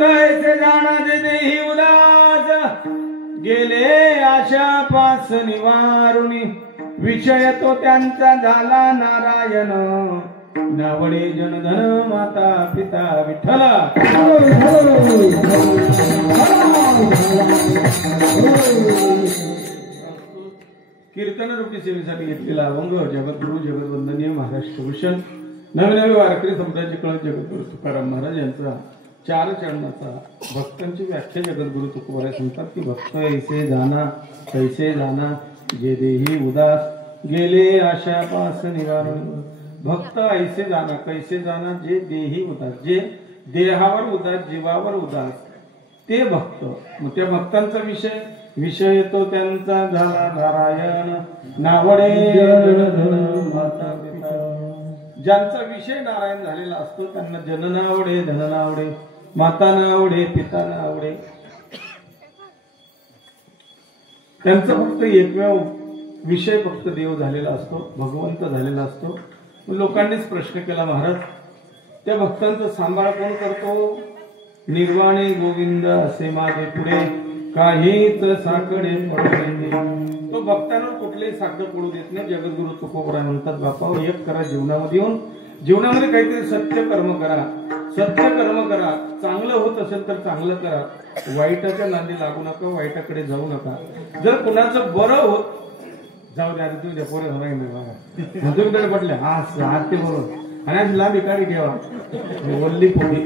भक्त ऐसे जाणा जे देही उदास गेले आशा पास निवारुनी विषय तो त्यांचा झाला नारायण नावडे जनधन माता पिता विठ्ठल कीर्तन रूपी सेवेसाठी घेतलेला अभंग जगद्गुरु जगद्वंदनीय महाराष्ट्र भूषण नवे वारकरी संप्रदायाचे कळत जगद्गुरु तुकाराम महाराज यांचा 4 चरणाचा भक्तांची व्याख्या जगद्गुरु तुकोबाराय सांगतात की भक्त ऐसे जाना कैसे जाना जे देही उदास गेले आशा पास निवारण भक्त ऐसे जाना कैसे जाना जे देही उदास जे देहावर उदास जीवावर उदास ते भक्त मग त्या भक्तांचा विषय तो त्यांचा झाला नारायण नावडे माता पिता ज्यांचा विषय नारायण झालेला असतो त्यांना जन नावडे धन नावडे माता नावडे पिता नावडे त्यांचा फक्त एकमेव विषय फक्त देव झालेला असतो भगवंत झालेला असतो लोकांनीच प्रश्न केला महाराज त्या भक्तांचा सांभाळ कोण करतो निर्वाणे गोविंद असे मागे पुढे काहीच साकडे पडले तो भक्तांना कुठलेही साखर पडू देत नाही जगद्गुरु तुकोबाराय म्हणतात बापा एक करा जीवनामध्ये काहीतरी सत्य कर्म करा चांगलं होत असेल तर चांगलं करा वाईटाच्या नांदी लागू नका वाईटाकडे जाऊ नका जर कुणाचं बरं होत जाऊ द्या तुझ्या पोरे होणार नाही बघा तुम्ही पडले हा ते बरोबर आणि लांब एकाडी ठेवा वल्ली पोळी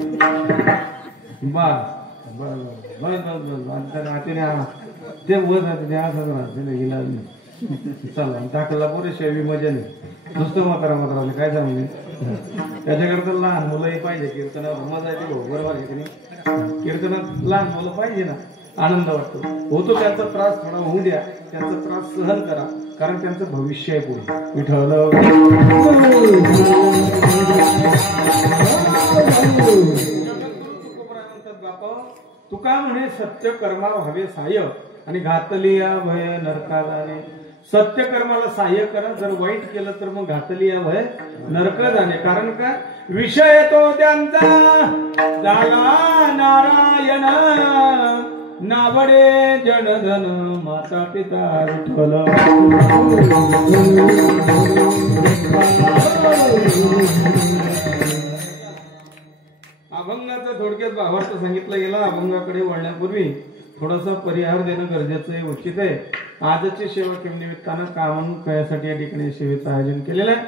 बस ते गेला चला टाकला पोरे शेवी मजा नाही नुसतं मात्रा काय सांगले त्याच्याकरता लहान मुलंही पाहिजे कीर्तनावर मजा येते बरोबर आहे की नाही कीर्तनात लहान मुलं पाहिजे ना आनंद वाटतो होतो त्यांचा त्रास थोडा होऊ द्या त्यांचा त्रास सहन करा कारण त्यांचं भविष्य आहे पुढे विठ्ठल बापा तुका म्हणे सत्य कर्मा व्हावे सहाय्य आणि घातली या भय नरकाला सत्य कर्माला सहाय्य करा जर वाईट केलं तर मग घातली या भय नरक जाणे कारण का विषय तो त्यांचा झाला नारायण नावडे जनधन माता पिता विठ्ठल अभंगाचा थोडक्यात भावार्थ सांगितलं गेला अभंगाकडे वळण्यापूर्वी थोडासा परिहार देणं गरजेचं आहे उचित आहे आजची सेवा किम निमित्तानं कामन कयासाठी या ठिकाणी सेवेचं आयोजन केलेलं आहे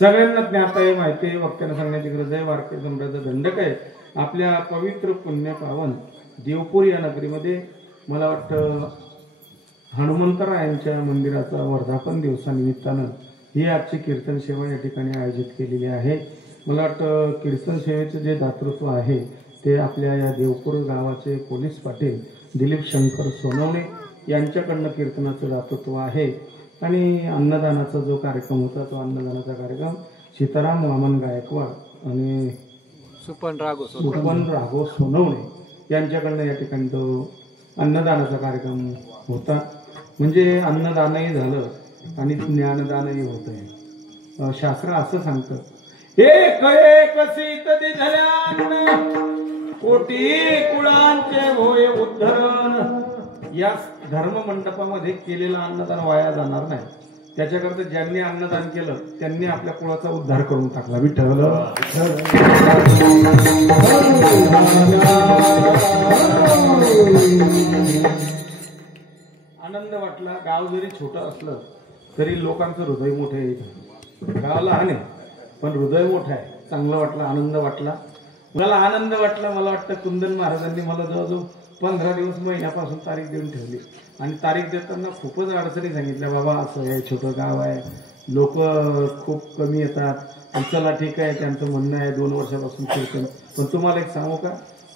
सगळ्यांना ज्ञात आहे माहिती आहे वक्त्यानं सांगण्याची गरज आहे वारकरी संप्रदायाचा दंडक आहे आपल्या पवित्र पुण्य पावन देवपूर या नगरीमध्ये मला वाटतं हनुमंतरायांच्या मंदिराचा वर्धापन दिवसानिमित्तानं ही आजची कीर्तन सेवा या ठिकाणी आयोजित केलेली आहे मला वाटतं कीर्तन सेवेचे जे दातृत्व आहे ते आपल्या या देवपूर गावाचे पोलीस पाटील दिलीप शंकर सोनवणे यांच्याकडनं कीर्तनाचं दातृत्व आहे आणि अन्नदानाचा जो कार्यक्रम होता तो अन्नदानाचा कार्यक्रम सीताराम वामन गायकवाड आणि सुपन राघव सोनवणे यांच्याकडनं या ठिकाणी तो अन्नदानाचा कार्यक्रम होता म्हणजे अन्नदानही झालं आणि ज्ञानदानही होत आहे शास्त्र असं सांगतं एक एक सीत दिधल्यान कोटी कुळांचे भोय उद्धरण या धर्म मंडपामध्ये केलेलं अन्नदान वाया जाणार नाही त्याच्याकरता ज्यांनी अन्नदान केलं त्यांनी आपल्या कुळाचा उद्धार करून टाकला विठ्ठल आनंद वाटला गाव जरी छोटं असलं तरी लोकांचं हृदय मोठं आहे गाव लहान आहे पण हृदय मोठं आहे चांगलं वाटलं आनंद वाटला मला आनंद वाटला मला वाटतं कुंदन महाराजांनी मला जवळजवळ 15 दिवस महिन्यापासून तारीख देऊन ठेवली आणि तारीख देताना खूपच अडचणी सांगितल्या बाबा असं आहे छोटं गाव आहे लोक खूप कमी येतात चला ठीक आहे त्यांचं म्हणणं आहे 2 वर्षापासून कीर्तन पण तुम्हाला एक सांगू का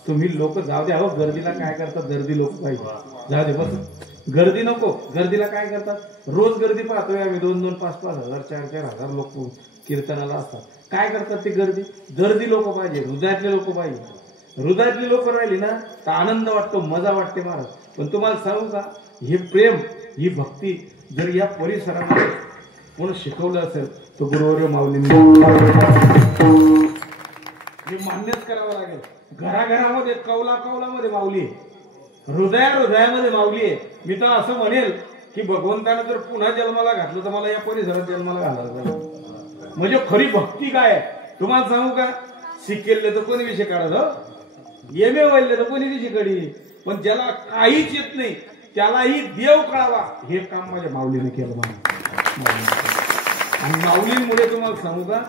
तुम्ही लोक जाऊ द्या हो गर्दीला काय करतात गर्दी लोक पाहिजे जाऊ दे बस गर्दी नको गर्दीला काय करतात रोज गर्दी पाहतोय आम्ही 2-2, 5-5 हजार 4-4 हजार लोक कीर्तनाला असतात काय करतात ते गर्दी लोक पाहिजे हृदयातले लोक पाहिजे हृदयातली लोक राहिली ना तर आनंद वाटतो मजा वाटते महाराज पण तुम्हाला सांगू का हे प्रेम ही भक्ती जर या परिसरामध्ये कोण शिकवलं असेल तर गुरुवर्य माऊलींनी हे मान्यच करावं लागेल. घराघरामध्ये कौलामध्ये माऊली आहे, हृदयामध्ये माऊली आहे. मी तर असं म्हणेल की भगवंतानं जर पुन्हा जन्माला घातलं तर मला या परिसरात जन्माला घालायला. म्हणजे खरी भक्ती काय आहे तुम्हाला सांगू का? शिकेले तर कोणी विषय काढत, एम.ए. वाढले तर कोणी विषय काढी, पण ज्याला काहीच येत नाही त्यालाही देव कळावा हे काम माझ्या माऊलीने केलं मला. आणि माऊलींमुळे तुम्हाला सांगू का,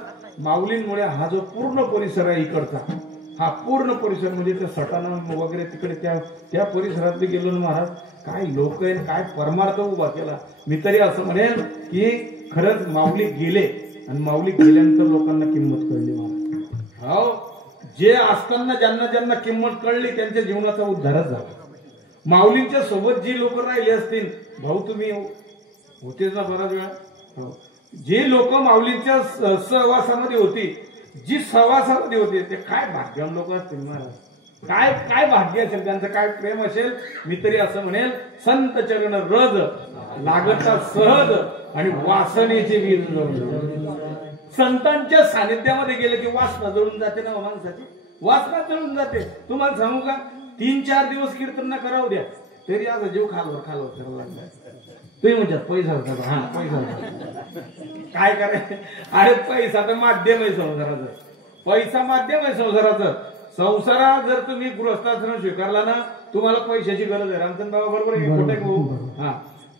माऊलींमुळे हा जो पूर्ण परिसर आहे इकडचा, हा पूर्ण परिसर म्हणजे त्या सटाणा वगैरे तिकडे त्या परिसरात गेलो ना महाराज, काय लोक आहे, काय परमार्थ उभा केला. मी तरी असं म्हणेन की खरंच माऊली गेले आणि माऊली गेल्यानंतर लोकांना किंमत कळली महाराज. हो, जे असताना ज्यांना किंमत कळली त्यांच्या जीवनाचा उद्धारच झाला. माऊलींच्या सोबत जी लोक राहिले असतील, भाऊ तुम्ही होतेच ना बराच वेळा, जे लोक माऊलींच्या सहवासामध्ये होती, जी सहवासामध्ये होते ते काय भाग्यवान लोक असतील महाराज. काय भाग्य असेल त्यांचं, काय प्रेम असेल. मी तरी असं म्हणेल, संत चरण रज लागता सहज आणि वासनेचे वीर. संतांच्या सानिध्यामध्ये गेले की वासना जळून जाते ना माणसाची, वासना जळून जाते. तुम्हाला सांगू का, 3-4 दिवस कीर्तन न करावं द्या तरी आज जीव खालवर करायला लागला. तुम्ही म्हणतात पैसा होता, हा पैसा काय करायचं. अरे पैसा तर माध्यम आहे संसाराचं, पैसा माध्यम आहे संसाराचं. संसारात जर तुम्ही गृहस्थाश्रम स्वीकारला ना, तुम्हाला पैशाची गरज आहे. रामचंद्र बाबा बरोबर आहे, खोटं भाऊ? हा,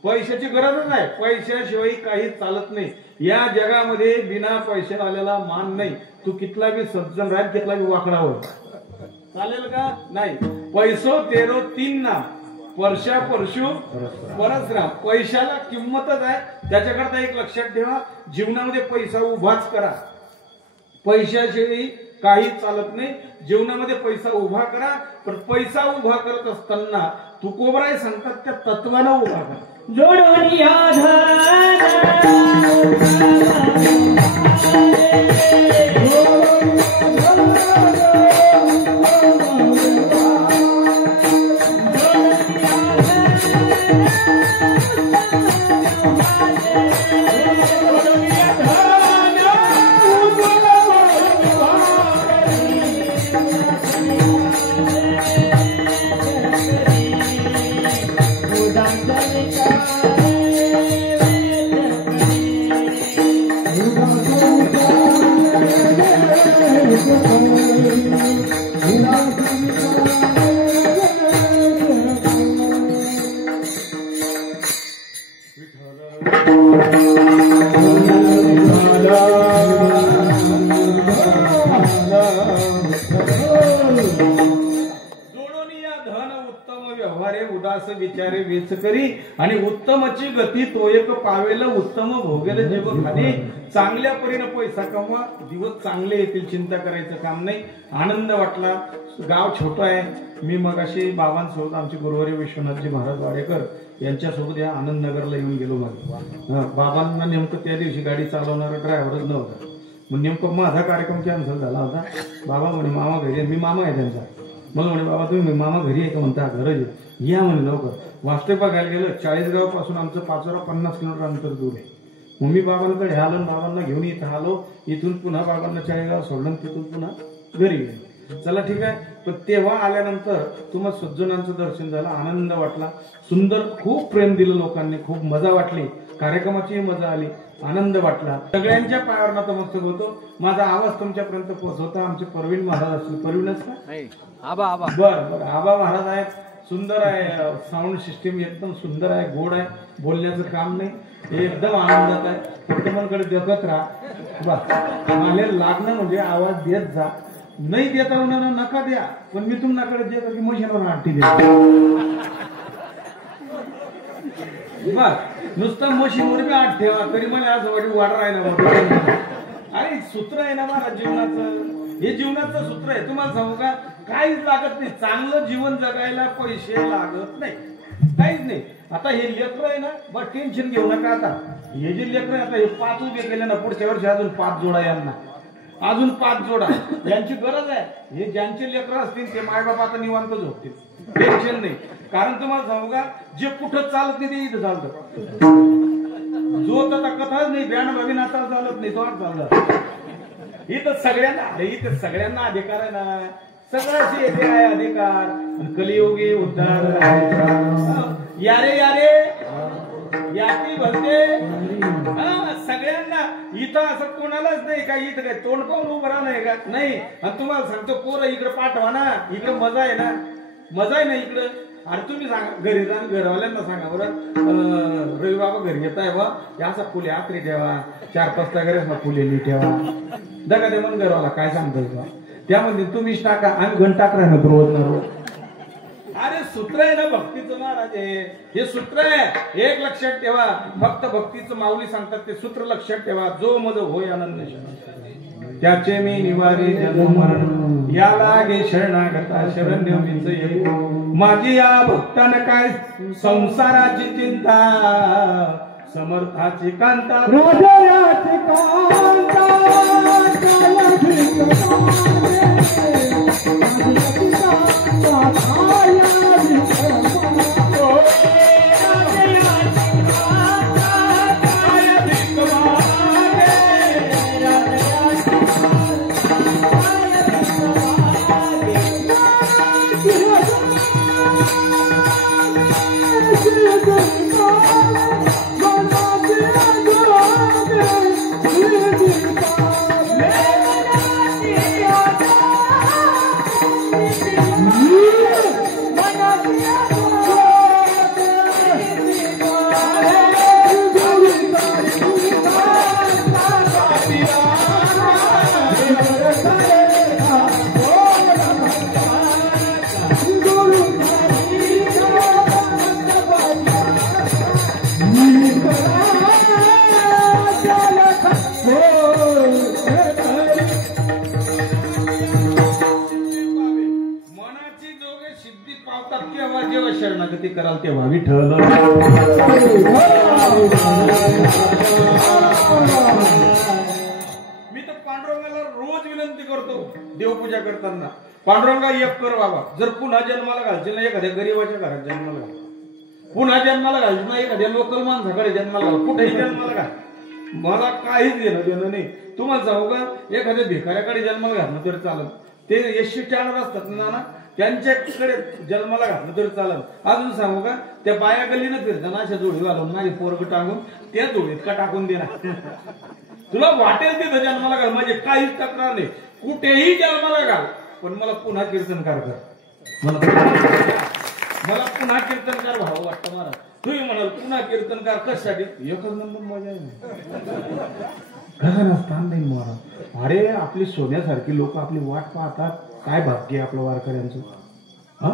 पैशाची गरजच आहे. पैशाशिवाय काहीच चालत नाही या जगामध्ये. बिना पैसे आलेला मान नाही. तू कितला बी सज्जन राहील, कितला बी वाकडा होईल, चालेल का? नाही. पैसो तेरो 3 नाम, वर्षा परशु परसराम. पैशाला किंमतच आहे. त्याच्याकरता एक लक्षात ठेवा, जीवनामध्ये पैसा उभाच करा. पैशाशिवाय काही चालत नाही. जीवनामध्ये पैसा उभा करा, पण पैसा उभा करत असताना तुकोबराय सांगतात त्या तत्वानं उभा करा. जोडून विचारे वेच करी आणि उत्तमची गती तो एक पावेल, उत्तम भोगेल जीव खाली. चांगल्या परीने पैसा कमवा, दिवस चांगले येतील, चिंता करायचं काम नाही. आनंद वाटला. गाव छोटं आहे. मी मग अशी बाबांसोबत आमचे गुरुवारी विश्वनाथजी महाराज वाडेकर यांच्यासोबत या आनंदनगरला येऊन गेलो. मग बाबांना नेमकं त्या दिवशी गाडी चालवणारा ड्रायव्हरच नव्हता. मग नेमकं माझा कार्यक्रम कॅन्सल झाला होता. बाबा म्हणे मामा घरी, मी मामा आहे त्यांचा. मग म्हणे बाबा तुम्ही मामा घरी आहे का म्हणता, घरच या म्हणे लवकर. वास्तव बघायला गेलं 40 पासून आमचं पाचोरा 50 किलोमीटर अंतर दूर आहे. मग मी बाबांकडे आलो, बाबांना घेऊन इथं आलो. इथून पुन्हा बाबांना 40 सोडलं, तिथून पुन्हा घरी गेलो. चला ठीक आहे. पण तेव्हा आल्यानंतर तुम्हाला सज्जनांचं दर्शन झालं, आनंद वाटला, सुंदर, खूप प्रेम दिलं लोकांनी, खूप मजा वाटली. कार्यक्रमाची मजा आली, आनंद वाटला. सगळ्यांच्या पायावर नतमस्तक होतो. माझा आवाज तुमच्यापर्यंत पोहोचवता आमचे परवीन महाराज असतील. परवीनच का? बरं आबा महाराज आहेत. सुंदर आहे, साऊंड सिस्टीम एकदम सुंदर आहे, गोड आहे, बोलण्याचं काम नाही, एकदम आनंदात आहे. कुटुंबांकडे देखत राहा. बस मला लागणं म्हणजे आवाज देत जा. नाही देता उन्हाला नका द्या, पण मी तुम्हाकडे देतो की मशीनवर आठी द्या. बस नुसतं मशीनवर बी आठ ठेवा तरी मला असं वाटतं वाढ राहिला. आणि सूत्र आहे ना माझ्या जीवनाचं, हे जीवनाचं सूत्र आहे. तुम्हाला सांगू का, काहीच लागत नाही. चांगलं जीवन जगायला पैसे लागत नाही, काहीच नाही. आता हे लेकर आहे ना, बस टेन्शन घेऊ नका. आता हे जे लेकर आहे, आता हे 5 उभे केले ना, पुढच्या वर्षी अजून 5 जोडा यांना, अजून 5 जोडा यांची गरज आहे. हे ज्यांचे लेकर असतील ते मायबाप आता निवांत झोपतील, टेन्शन नाही. कारण तुम्हाला सांगू का, जे कुठं चालत नाही ते इथं चालतं. जो आता कथाच नाही, बँड बाबी नाता चालत नाही, तो चालला. इथं सगळ्यांना, अरे इथं सगळ्यांना अधिकार आहे ना, सगळ्याशी येते आहे अधिकार. आणि कलियुगी उद्धार यारे यारे याती भरते सगळ्यांना. इथं असं कोणालाच नाही का, इथं काय तोंड पाहून उभं राहा नाही का, नाही. आणि तुम्हाला सांगतो पोरं इकडे पाठवा ना, इकडे मजा आहे ना, मजा आहे ना इकडं. अरे तुम्ही सांगा घरी जा, घरवाल्यांना सांगा बरं, रवी बाबा घरी येत आहे बा, असा फुले आखरी ठेवा, 4-5 तगाऱ्या फुलेली ठेवा, दगा दे म्हणून घरवाला काय सांगतो त्यामध्ये तुम्हीच टाका, आम्ही घन टाक राहणार रोज ना रोज. अरे सूत्र आहे ना भक्तीचं महाराज, हे सूत्र आहे, एक लक्षात ठेवा. फक्त भक्तीचं माऊली सांगतात ते सूत्र लक्षात ठेवा. जो मद होय आनंद त्याचे मी निवारी जन्म मरण, याला गे शरणागता शरण्य मीच येऊ. माझी या भक्तानं काय संसाराची चिंता, समर्थाची कांता हृदयाची कांता, शरणागती कराल तेव्हा विठ्ठल. मी तर पांडुरंगाला रोज विनंती करतो देवपूजा करताना, पांडुरंगा एक कर बाबा, जर पुन्हा जन्माला घालशील ना एखाद्या गरीबाच्या घरात जन्माला घाल, पुन्हा जन्माला घालशील ना एखाद्या लोकल माणसाकडे जन्माला घाल, कुठेही जन्माला घाल, मला काहीच देणं नाही. तुम्हाला सांगू का, एखाद्या भिकाऱ्याकडे जन्माला घालणं तरी चालत, ते एसटी स्टँडवर असतात ना, त्यांच्याकडे जन्माला घातलं तरी चालत. अजून सांगू का, त्या बाया गल्लीनं फिरताना अशा जोडी घालून माझे पोरग टाकून त्या जोडीत का टाकून देणार, तुला वाटेल तिथं जन्माला घाल, माझे काहीच तक्रार नाही, कुठेही जन्माला घाल, पण मला पुन्हा कीर्तनकार कर, मला पुन्हा कीर्तनकार व्हावं वाटतं मला. तुम्ही म्हणाल पुन्हा कीर्तनकार कशासाठी, एकच नंबर मजा आहे स्थान नाही महाराज. अरे आपली सोन्यासारखी लोक आपली वाट पाहतात, काय भाग्य आपलं वारकऱ्यांचं. हा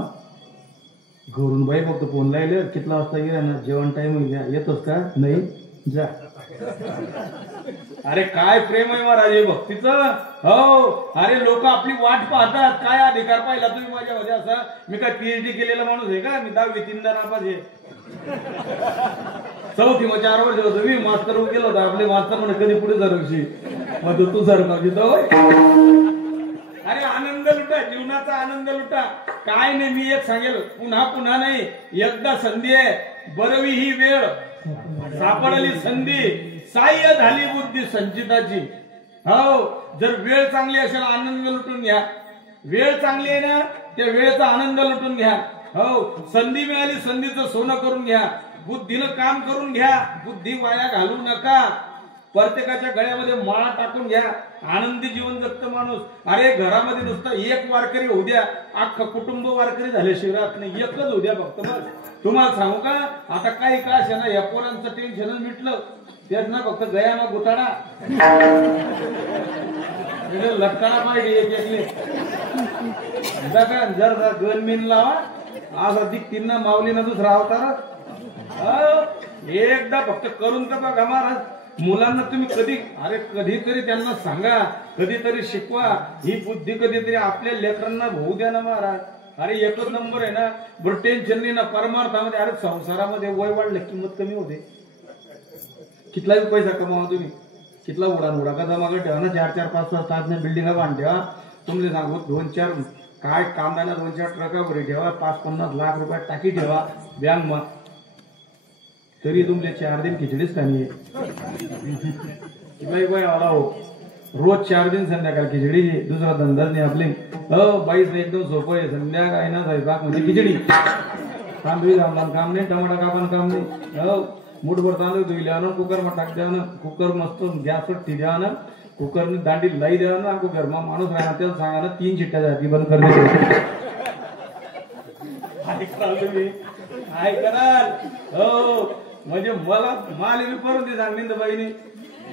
घरून बाई फक्त फोन लायले कितला वाजता गेला ना, जेवण टाइम येतोच का, नाही जा. अरे काय प्रेम आहे महाराज हे भक्तीचं. हो अरे लोक आपली वाट पाहतात, काय अधिकार पाहिला तुम्ही माझ्यामध्ये असा. मी काय PhD केलेला माणूस आहे का, मी 10वी 3दा नापास आहे, 4थी मग 4 वर्ष होतो मी, मास्तर गेलो होता, आपले मास्तर म्हणे कधी पुढे सरकशी, मग तू सरकावची तर. अरे आनंद लुटा, जीवनाचा आनंद लुटा. काय नाही, मी एक सांगेल, पुन्हा पुन्हा नाही, एकदा संधी आहे, बरवी ही वेळ, सापडली संधी, साह्य झाली बुद्धी संचिताची. हो जर वेळ चांगली असेल आनंद लुटून घ्या, वेळ चांगली आहे ना, त्या वेळेचा आनंद लुटून घ्या. हो संधी मिळाली, संधीचं सोनं करून घ्या, बुद्धीनं काम करून घ्या, बुद्धी वाया घालू नका. प्रत्येकाच्या गळ्यामध्ये माळा टाकून घ्या, आनंदी जीवन जगत माणूस. अरे घरामध्ये नुसता एक वारकरी होऊ द्या, अख्खं कुटुंब वारकरी झाले शिवरात नाही, एकच होऊ द्या फक्त बस. तुम्हाला सांगू का, आता काही का असे ना या पोरांचं टेन्शनच मिटलं, तेच ना फक्त गया मग गुताडा लटकाडा पाहिजे एक जर गन मिन लावा, आज अधिक तीन माऊलीनं दुसरा अवतार. एकदा फक्त करून तर बघा महाराज. मुलांना तुम्ही कधीतरी त्यांना सांगा, कधीतरी शिकवा, ही बुद्धी कधीतरी आपल्या लेकरांना होऊ द्या ना महाराज. अरे एकच नंबर आहे ना, बरं टेन्शन नाही ना परमार्थामध्ये. अरे संसारामध्ये वय वाढलं किंमत कमी होते, कितलाही पैसा कमावा तुम्ही, कितला उडा का जमा ठेवा ना, 4-4, 5-5 तास बिल्डिंगा बांध ठेवा. तुम्ही सांगू 2-4 काय कांद्याला 2-4 ट्रका भरी ठेवा, 5-50 लाख रुपयात टाकी ठेवा बँक मग, तरी तुमच्या 4 दिन खिचडीच खाणी आहे. वय आला हो, रोज 4 दिन संध्याकाळ खिचडी दुसरा धंदाच नाही आपले. बाईस एकदम सोपं आहे. संध्याकाळी ना स्वयंपाक म्हणजे खिचडी. तांदूळ घालणं काम नाही, टमाटा कापण काम नाही. मुठभर तांदूळ धुईले आणून कुकर मध्ये टाक द्यावं. कुकर मस्त गॅसवर ठी द्यावं. कुकरने दांडी लाई द्यावं ना. घरमा माणूस राहणार त्याला सांगा ना 3 शिट्ट्या जाती बंद करणे. तुम्ही काय कराल? हो म्हणजे मला मी करून ते सांगेन तर बाईने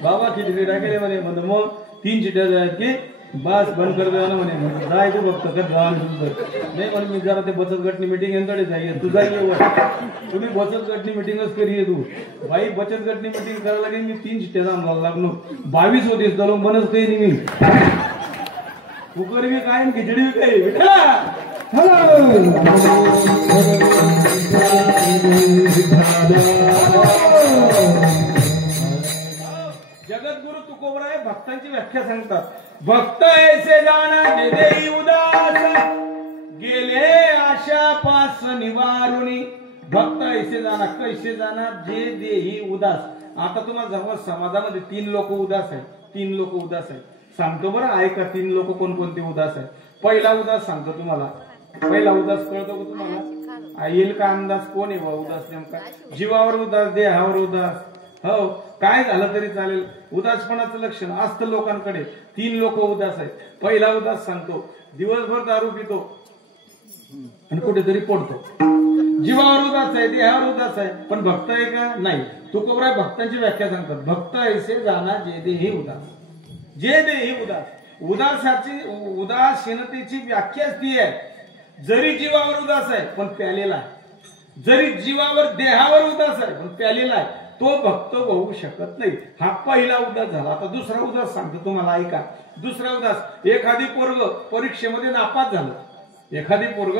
बाबा खिचडी टाकेले म्हणे. म्हणजे मग 3 शिट्ट्या जायत की बस बंद कर द्या ना म्हणे. जायचं बघतो कर जावा नाही म्हणे. मी जरा ते बचत गटनी मिटिंग यांकडे जाईये. तू जाईये तुम्ही बचत गटनी मिटिंगच करीये. तू बाई बचत गटनी मिटिंग करायला लागेल. मी 3 शिट्ट्या जाऊन लागलो. 22 होतीस तर मनच काही नाही. मी कुकर बी काय खिचडी बी काही विठ्ठला. जगद्गुरु तुकोबराय भक्तांची व्याख्या सांगतात. भक्त ऐसे जाना जे देई उदास गेले आशा पास निवारुनी. भक्त ऐसे जाना कैसे जाना जे देई उदास. आता तुम्हाला जवळ समाजामध्ये 3 लोक उदास आहेत. 3 लोक उदास आहेत. सांगतो बरं ऐका 3 लोक कोणकोणते उदास आहेत. पहिला उदास सांगतो तुम्हाला. पहिला उदास कळतो का तुम्हाला? येईल का अंदाज? कोण आहे बा उदास नेमका? जीवावर उदास, देहावर उदास. हो काय झालं तरी चालेल. उदासपणाचं लक्षण असतं लोकांकडे. 3 लोक उदास आहेत. पहिला उदास सांगतो. दिवसभर दारू पितो आणि कुठेतरी पडतो. जीवावर उदास आहे, देहावर उदास आहे, पण भक्त आहे का? नाही. तुकोबराय भक्तांची व्याख्या सांगतात. भक्त ऐसे जाना जे देही उदास. जे देही उदास. उदासीनतेची व्याख्याच ती आहे. जरी जीवावर उदास आहे पण प्यालेला आहे. जरी जीवावर देहावर उदास आहे पण प्यालेला आहे. तो भक्त होऊ शकत नाही. हा पहिला उदास झाला. आता दुसरा उदास सांगतो तुम्हाला ऐका. दुसरा उदास. एखादी पोरग परीक्षेमध्ये नापास झालं. एखादी पोरग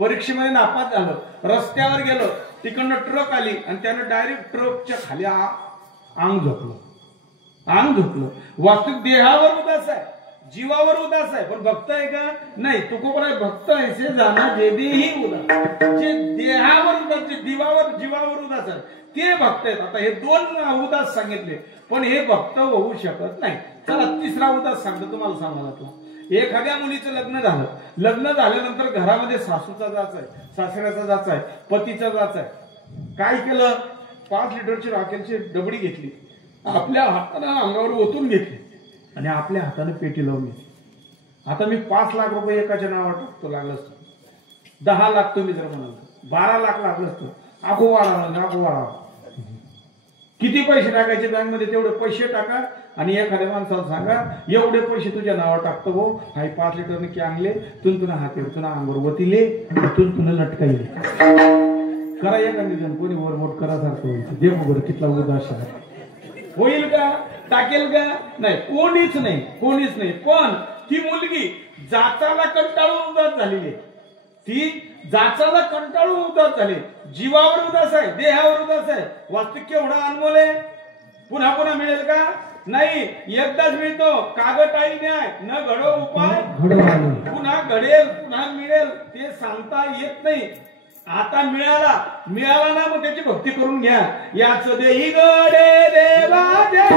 परीक्षेमध्ये नापास झालं. रस्त्यावर गेलं. तिकडनं ट्रक आली आणि त्यानं डायरेक्ट ट्रकच्या खाली अंग झोपलं. वास्तविक देहावर उदास आहे, जीवावर उदास आहे, पण भक्त आहे का? नाही. तुकोबराय भक्त ऐसे जाना जे देही उदास. जे देहावर उदास, जे जीवावर उदास आहे ते भक्त आहेत. आता हे 2 उदास सांगितले पण हे भक्त होऊ शकत नाही. चला तिसरा उदास सांगतो तुम्हाला. सांगा तो. एखाद्या मुलीचं लग्न झालं. लग्न झाल्यानंतर घरामध्ये सासूचा जाच आहे, सासऱ्याचा जाच आहे, पतीचा जाच आहे. काय केलं? 5 लिटरची राखेलची डबडी घेतली. आपल्या हाताने अंगावर ओतून घेतली आणि आपल्या हाताने पेटी लावून घेतली. आता मी 5 लाख रुपये एकाच्या नावावर टाकतो. लागलं असतं 10 लाख. तुम्ही जर म्हणाल 12 लाख लागलं असतं. आखो वाढा. किती पैसे टाकायचे बँकमध्ये तेवढे पैसे टाका आणि एखाद्या माणसाला सांगा एवढे पैसे तुझ्या नावावर टाकतो भाऊ. हाय 5 लिटरने की आणले तुला हात तुला अंगावर वतीले तुला लटकाईले. करा एखादी जण कोणी वरबोट करा सारखं होईल. दे बघ कितला उदास होईल का? टाकेल का? नाही. कोणीच नाही. पण ती मुलगी जाचाला कंटाळून उदास झालेली. ती जाचाला कंटाळून उदास झाली. जीवावर उदास आहे, देहावर उदास आहे. वास्तविक केवढा अनमोल आहे. पुन्हा मिळेल का? नाही. एकदाच मिळतो. कागटाई न्याय न घडो उपाय. पुन्हा घडेल, पुन्हा मिळेल ते सांगता येत नाही. आता मिळाला ना मग त्याची भक्ती करून घ्या. याच देही गडे देवा दे.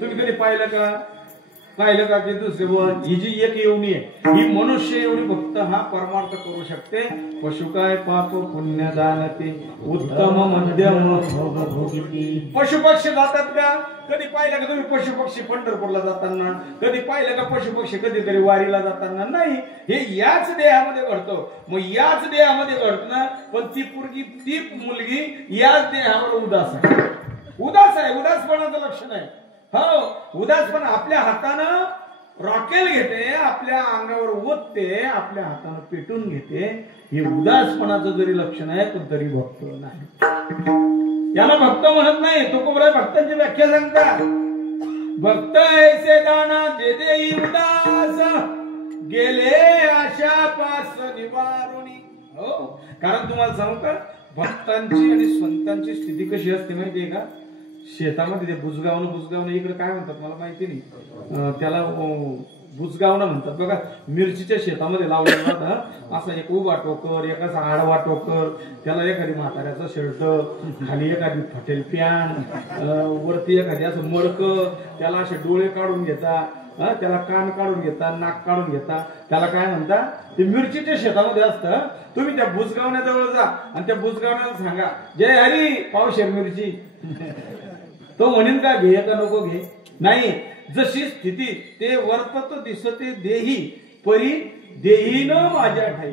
तुम्ही कधी पाहिलं का? पाहिलं का की दुसरे बोल ही जी एक येवणी आहे ही मनुष्य येवणी फक्त हा परमार्थ करू शकते. पशु काय पाप पुण्य जाणते उत्तम मध्यम पशु पक्षी जातात का? कधी पाहिलं का तुम्ही पशु पक्षी पंढरपूरला जाताना? कधी पाहिलं का पशु पक्षी कधीतरी वारीला जाताना? नाही, हे याच देहामध्ये घडतो. मग याच देहामध्ये घडतं, पण ती मुलगी याच देहावर उदास आहे. उदासपणाचं लक्षण आहे. हो, उदासपण आपल्या हातानं रॉकेल घेते, आपल्या अंगावर ओतते, आपल्या हातानं पेटून घेते. हे उदासपणाचं जरी लक्षण आहे पण तरी भक्त नाही. याला भक्त म्हणत नाही. तुकोबराय भक्तांची व्याख्या सांगतात. भक्त ऐसे दाना दे देई उदास गेले आशा पास निवारुणी. हो, कारण तुम्हाला सांगू का भक्तांची आणि संतांची स्थिती कशी असते माहितीये का? शेतामध्ये ते बुजगावणं इकडे काय म्हणतात मला माहिती नाही, त्याला बुजगावणं म्हणतात बघा. मिरचीच्या शेतामध्ये लावलेला जातं असा एक उभा टोकर, एक असा आडवा टोकर, त्याला एखादी म्हाताऱ्याचं शर्ट, खाली एखादी फटेल पॅन, वरती एखादी असं मडकं, त्याला असे डोळे काढून घेता, त्याला कान काढून घेता, नाक काढून घेता. त्याला काय म्हणता? ते मिरचीच्या शेतामध्ये असतं. तुम्ही त्या बुजगावण्याजवळ जा आणि त्या बुजगावण्याला सांगा जय हरी पावशेर मिरची. तो म्हणेन का घे का नको घे? नाही. जशी स्थिती ते वर्तत दिसते देही परी देही न माझ्या ठाई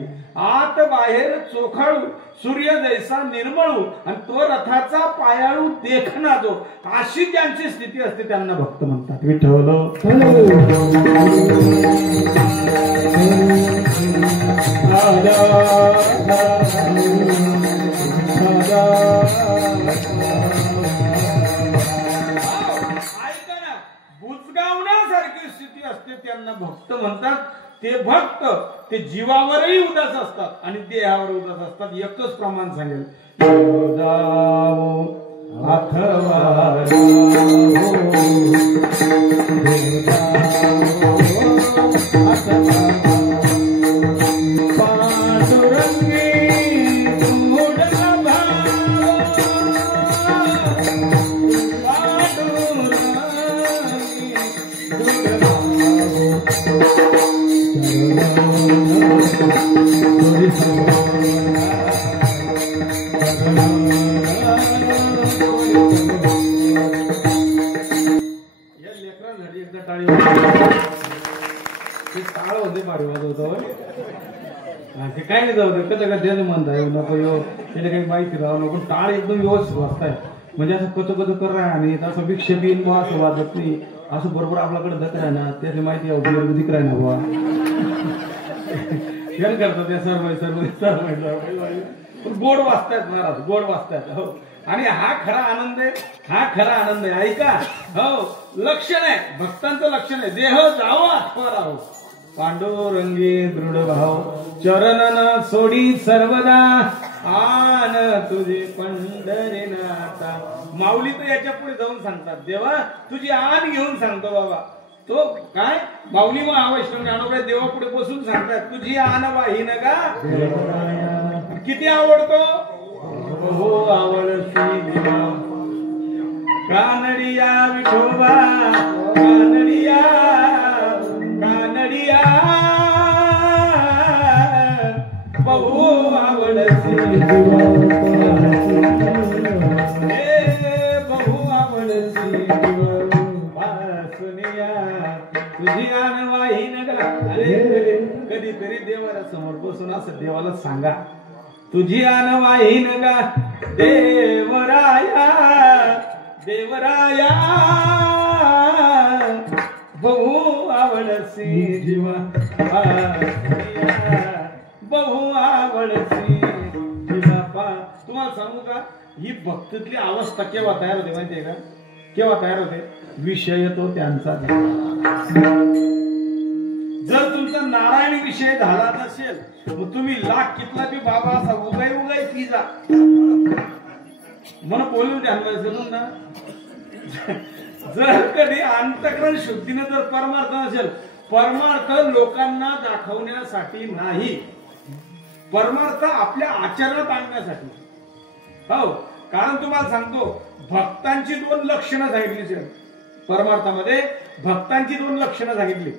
आत बाहेर चोखाळू सूर्य जैसा निर्मळू आणि तो रथाचा पायाळू देखना जो. अशी ज्यांची स्थिती असते त्यांना भक्त म्हणतात. विठ्ठल बुजगावण्यासारखी स्थिती असते त्यांना भक्त म्हणतात. ते भक्त ते जीवावरही उदास असतात आणि देहावर उदास असतात. एकच प्रमाण सांगेल टाळ होते भारी वाजवतो. ते काय नाही जाऊ दे कधी का त्याचं म्हणता येऊ नको येऊ त्याला काही माहिती राहू नको. टाळ एकदम व्यवस्थित वाजताय म्हणजे असं कच कर आणि असं विक्षेप येईल असं वाजत नाही. असं बरोबर आपल्याकडे दखर आहे ना त्याची माहिती दिक राही ना बुवा. खेळ करतात त्या सर्व गोड वाजतायत महाराज, गोड वाजतायत. हो, आणि हा खरा आनंद आहे. हा खरा आनंद आहे. ऐका, हो, लक्षण आहे भक्तांचं लक्षण आहे. देह जावा राहो पांडुरंगी दृढ भाव चरणन सोडी सर्वदा आन तुझे पंढरीनाथा. माऊली तर याच्या पुढे जाऊन सांगतात देवा तुझी आन घेऊन सांगतो बाबा. तो काय माऊली मग आवश्यक ज्ञानोबा देवा पुढे बसून सांगतात तुझी आन वाहीन का. किती आवडतो? हो आवडती कानडिया विठोबा कानडिया कानडिया बहु आवडती बहु आवडती तुझी आन वाहीन का. अरे कधीतरी देवाला समोर बसून असं देवाला सांगा तुझी आन वाहीन का देवराया देवराया बहु आवडसी जीवा बहु आवडसी जीवा. तुम्हाला सांगू का ही भक्तीतली अवस्था केव्हा तयार होते माहितीये का? केव्हा तयार होते? विषय तो त्यांचा. जर तुमचा नारायणी विषय झाला नसेल मग तुम्ही लाख कितला बी बाबा असा उगाय पिजा मला बोलून द्या ना. जर कधी अंतःकरण शुद्धीने जर परमार्थ नसेल, परमार्थ लोकांना दाखवण्यासाठी नाही, परमार्थ आपल्या आचरणात आणण्यासाठी. हो, कारण तुम्हाला सांगतो भक्तांची दोन लक्षणं सांगितली. परमार्थामध्ये भक्तांची 2 लक्षणं सांगितली,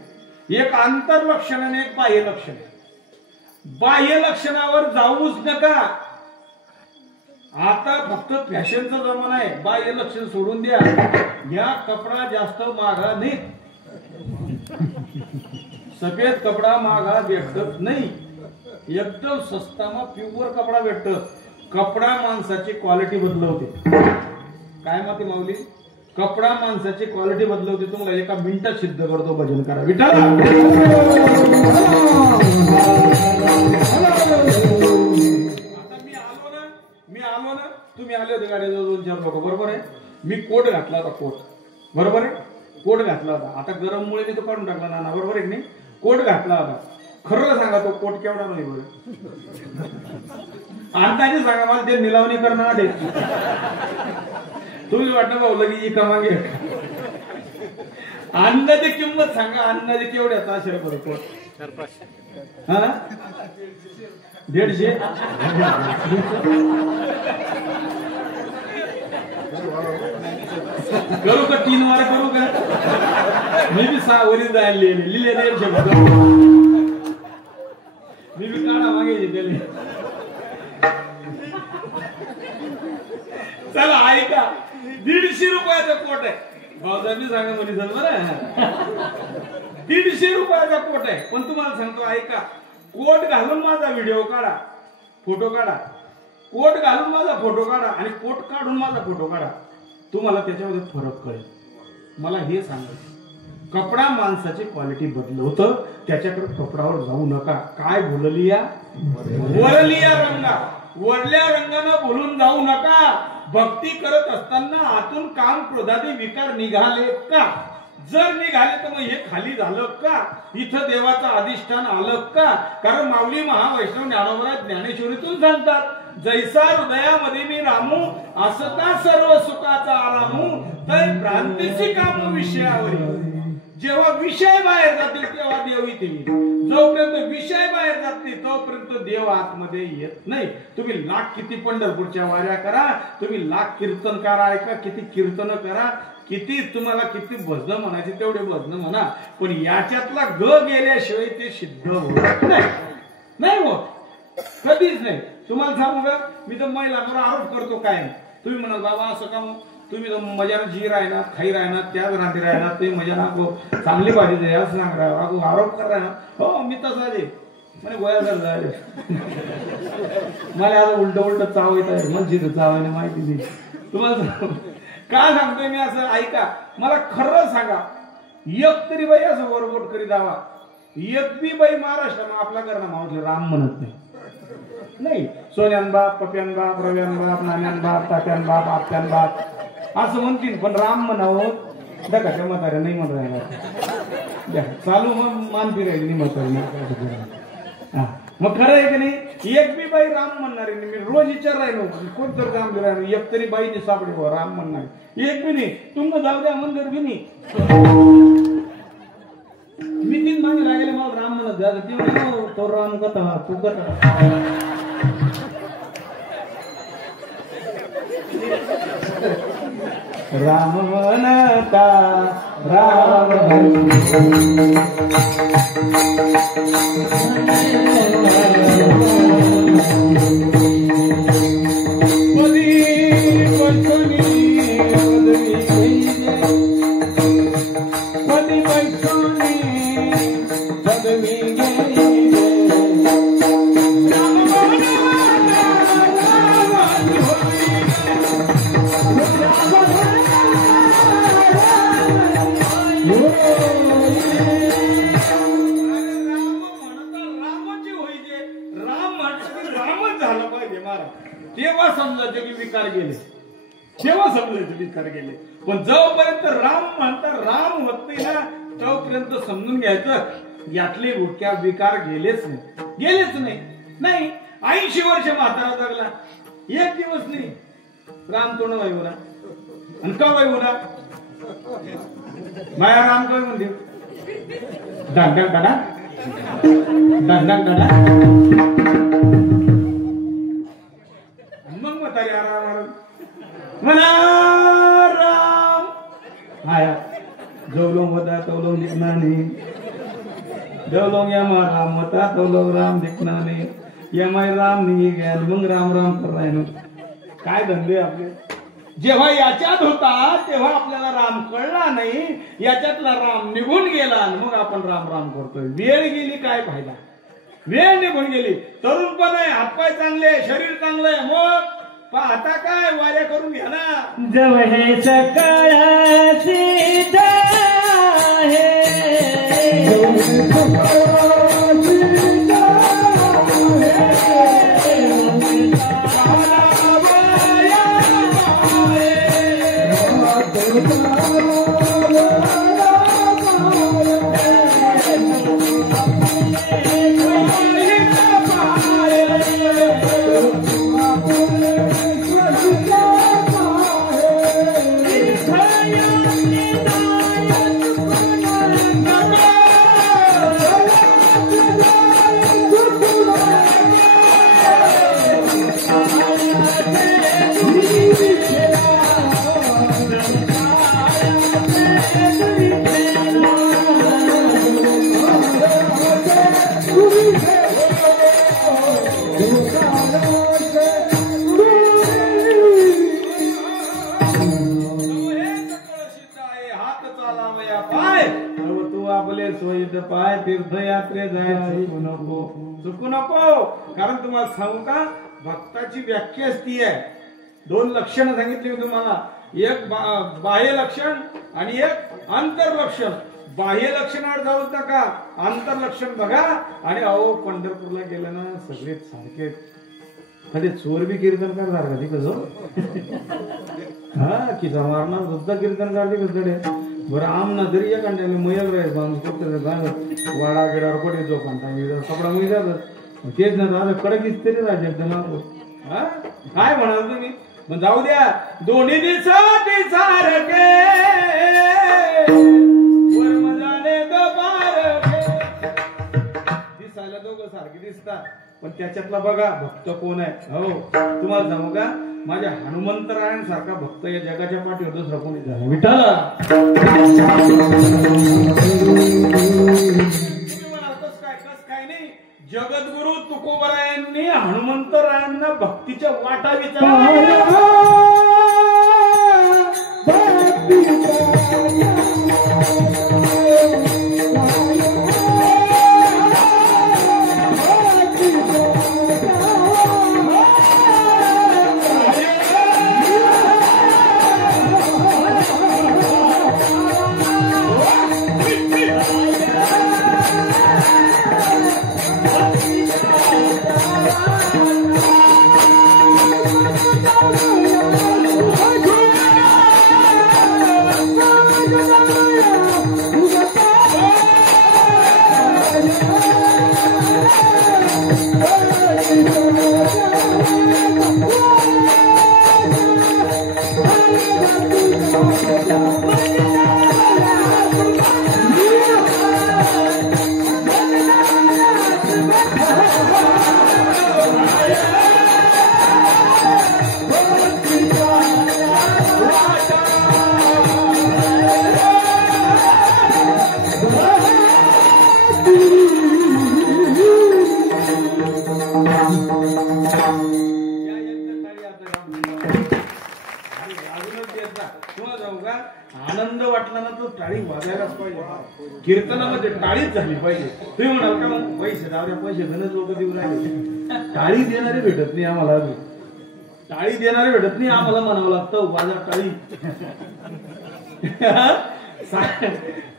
एक आंतरलक्षण आणि एक बाह्य लक्षण. बाह्य लक्षणावर जाऊच नका. आता फक्त फॅशनचा जमाना आहे. बाह्य लक्षण सोडून द्या. या कपडा जास्त महागा नाही, सफेद कपडा महागा भेटत नाही, एकदम स्वस्तामा प्युअर कपडा भेटत. कपडा माणसाची क्वालिटी बदलवते. काय माहिती माऊली? कपडा माणसाची क्वालिटी बदलवते. तुम्हाला एका मिनिटात सिद्ध करतो. भजन करा विठ्ठल. आता मी आलो ना, तुम्ही आले होते गाडीजवळ 2-4 लोक, बरोबर आहे. मी कोट घातला होता, कोट, बरोबर आहे. कोट घातला होता. आता गरममुळे मी तो काढून टाकला नाना, बरोबर आहे की नाही. कोट घातला होता. खरं सांगा तो कोट केवढा नाही बरं? अंदाजे सांगा मला. ते निलावणी करणार तुम्ही वाटतं भाऊ लगी ही कमागे. अंदाजे किंमत सांगा. अंदाजे केवढ्याचा असेल बरं कोट? हा, 150. करू का 3 वार करू का? मी बी 6 वरी जायला लिहिले 150. मी बी काढा मागे त्याने. चला ऐका, 150 रुपयाचा कोट आहे. भाऊजांनी सांगा म्हणे सर बरं, 150 रुपयाचा कोट आहे. पण तुम्हाला सांगतो ऐका, कोट घालून माझा व्हिडिओ काढा, फोटो काढा. कोट घालून माझा फोटो काढा आणि कोट काढून माझा फोटो काढा. तुम्हाला त्याच्यामध्ये फरक कळेल. मला हे सांगायचं, कपडा माणसाची क्वालिटी बदलवतं. त्याच्याकडे कपडावर जाऊ नका. काय बोललिया? वरलिया रंगा. वरल्या रंगानं बोलून जाऊ नका. भक्ती करत असताना आतून काम, क्रोधादी विकार निघाले का? जर निघाले तर मग हे खाली झालं का? इथं देवाचं अधिष्ठान आलं का? कारण माऊली महावैष्णव ज्ञानोबा ज्ञानेश्वरीतून सांगतात, जैसा हृदयामध्ये मी रामू, असता सर्व सुखाचा आरामू, तै भ्रांतीची काम विषयावरी. जेव्हा विषय बाहेर जातील तेव्हा देव इथे येईल. जोपर्यंत विषय बाहेर जात नाही तोपर्यंत देव आतमध्ये येत नाही. तुम्ही लाख किती पंढरपूरच्या वाऱ्या करा, तुम्ही लाख कीर्तनकार ऐका, किती कीर्तन करा, किती तुम्हाला किती भजन म्हणायचे तेवढे भजन म्हणा, पण याच्यातला ग गेल्याशिवाय ते सिद्ध होत नाही होत, कधीच नाही. तुम्हाला सांगू का, मी तर महिलांवर आरोप करतो काय. तुम्ही म्हणाल बाबा असं का, तुम्ही तर मजानं जी राहणार, खाई राहणार, त्याच राहते राहणार, तुम्ही मजानं चांगली भाजी दे असं सांग आरोप करा. हो मी तसा दे म्हणे गोया झाले. मला आता उलट चाव येत आहे. म्हणजे चावाने माहिती दे तुम्हाला. काय सांगतोय मी असं ऐका, मला खरं सांगा, एक तरी बाई असं वरबोट करी जावा, एक बी बाई महाराष्ट्रानं आपला करणं मावलं राम म्हणत नाही. सोन्यान बाप, पप्यान बाप, रव्यान बाप, नान्यान बाप, तात्यान बाप, आत्यान बाप असं म्हणतील, पण राम म्हणावं दकाच्या म्हाताऱ्या नाही म्हणत राहणार. चालू मग मान फिरायची नाही म्हातारी. मग खरं आहे की नाही, एक बी बाई राम म्हणणारी नाही. मी रोज विचार राहिलो कोण तर राम राहिलो, एक तरी बाईची सापडे राम म्हणणारी एक बी नाही. तुम जाऊ द्या मंदिर बी नाही. मी 3 महिने लागले मला राम म्हणत जा, तो राम कथा तू कथा. राम म्हणता राम तेव्हा समजायचे की विकार गेले, तेव्हा समजायचे विकार गेले. पण जोपर्यंत राम म्हणता राम होत नाही ना, तोपर्यंत समजून घ्यायचं यातले भुक्या विकार गेलेच नाही. नाही 80 वर्ष म्हातारा जगला, एक दिवस नाही राम तोंड वाई होणार. आणि का वाई होणार? माया राम काय म्हणते, डाक डाक डाडा डाक डाक डाडा. मग म्हातारी आराम म्हणा राम आया दिखना नहीं, जो लोग यमा राम मता तो लोग राम दिखना नहीं, यमाय राम नहीं गया मग राम राम कर रहे काय धंदे आपले. जेव्हा याच्यात होता तेव्हा आपल्याला राम कळला नाही, याच्यातला राम निघून गेला आणि मग आपण राम राम करतोय. वेळ गेली काय फायदा, वेळ निघून गेली. तरुणपण आहे, हातपाय चांगले, शरीर चांगलंय, मग आता काय वाऱ्या करून घ्या ना. जब है सकाळाची पाय तीर्थयात्रे जायला चुकू नको. कारण तुम्हाला सांगू का, भक्ताची व्याख्याच ती आहे. 2 लक्षणं सांगितली मी तुम्हाला, एक बाह्य लक्षण आणि एक अंतर्लक्षण. बाह्य लक्षणावर जाऊ नका, अंतर्लक्षण बघा. आणि अहो पंढरपूरला गेलं ना सगळेच सारखे, कधी चोर बी कीर्तन करणार कधी कसं हा किसा मारणार सुद्धा कीर्तन करते कसडे. बरं आमना तरी एक अंड्याने मयल राहायचं माणूस फक्त वाडा गिडावर पडे जो कंटा कपडा मिळतात तेच ना आता कडकीच तरी राहते एकदम. हा काय म्हणाल तुम्ही, मग जाऊ द्या. दोन्ही दिवसाती सारखे दिसायला दोघं सारखे दिसतात, पण त्याच्यातला बघा भक्त कोण आहे. हो तुम्हाला सांगू का, माझ्या हनुमंतरायांसारखा भक्त या जगाच्या पाठीवर दुसरा कोणी झाला. विठाला कस काय नाही. जगद्गुरु तुकोबरायांनी हनुमंतरायांना भक्तीच्या वाटा विचारल्या. आनंद वाटला ना तो टाळी वाजायलाच पाहिजे. कीर्तनामध्ये टाळीच झाली पाहिजे. तुम्ही म्हणाल का मग पैसे द्या, पैसे धनच लोक देऊ राहिले. टाळी देणारे भेटत नाही आम्हाला, टाळी देणारे भेटत नाही आम्हाला म्हणावं लागतं बाजार टाळी.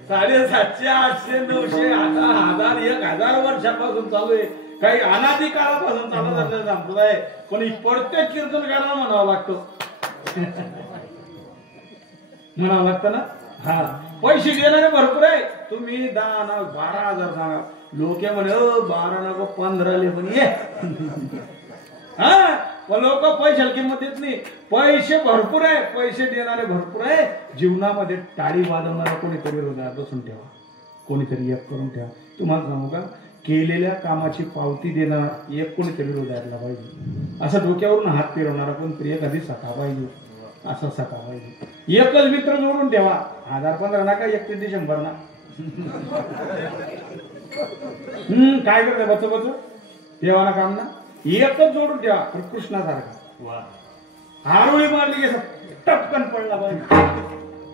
750, 800, 900, 1000, 1000 वर्षापासून चालू आहे. काही अनादी काळापासून चालू झालेलं संप्रदाय, पण प्रत्येक कीर्तनकाराला म्हणावं लागतं. म्हणावं लागतं ना. हा पैसे देणारे भरपूर आहे. तुम्ही 10 ना 12,000 सांगा, लोक म्हणे 12 नको 15 पण ये. हा पण लोक पैशाला किंमत देत नाही. पैसे भरपूर आहे, पैसे देणारे भरपूर आहे. जीवनामध्ये टाळी वाजवणारा कोणीतरी हृदयात बसून ठेवा, कोणीतरी एक करून ठेवा. तुम्हाला सांगू का, केलेल्या कामाची पावती देणारा एक कोणीतरी हृदयातला पाहिजे. असं डोक्यावरून हात फिरवणारा कोणतरी एखादी सखा पाहिजे. असा सखा पाहिजे. एकच मित्र जोडून ठेवा. 1000-15 नका, 31 डिसेंबर ना काय करते बच बच देवाना काम ना एकच जोडून ठेवा पण कृष्णासारखा आरोळी मारली की टपकन पडला पाहिजे.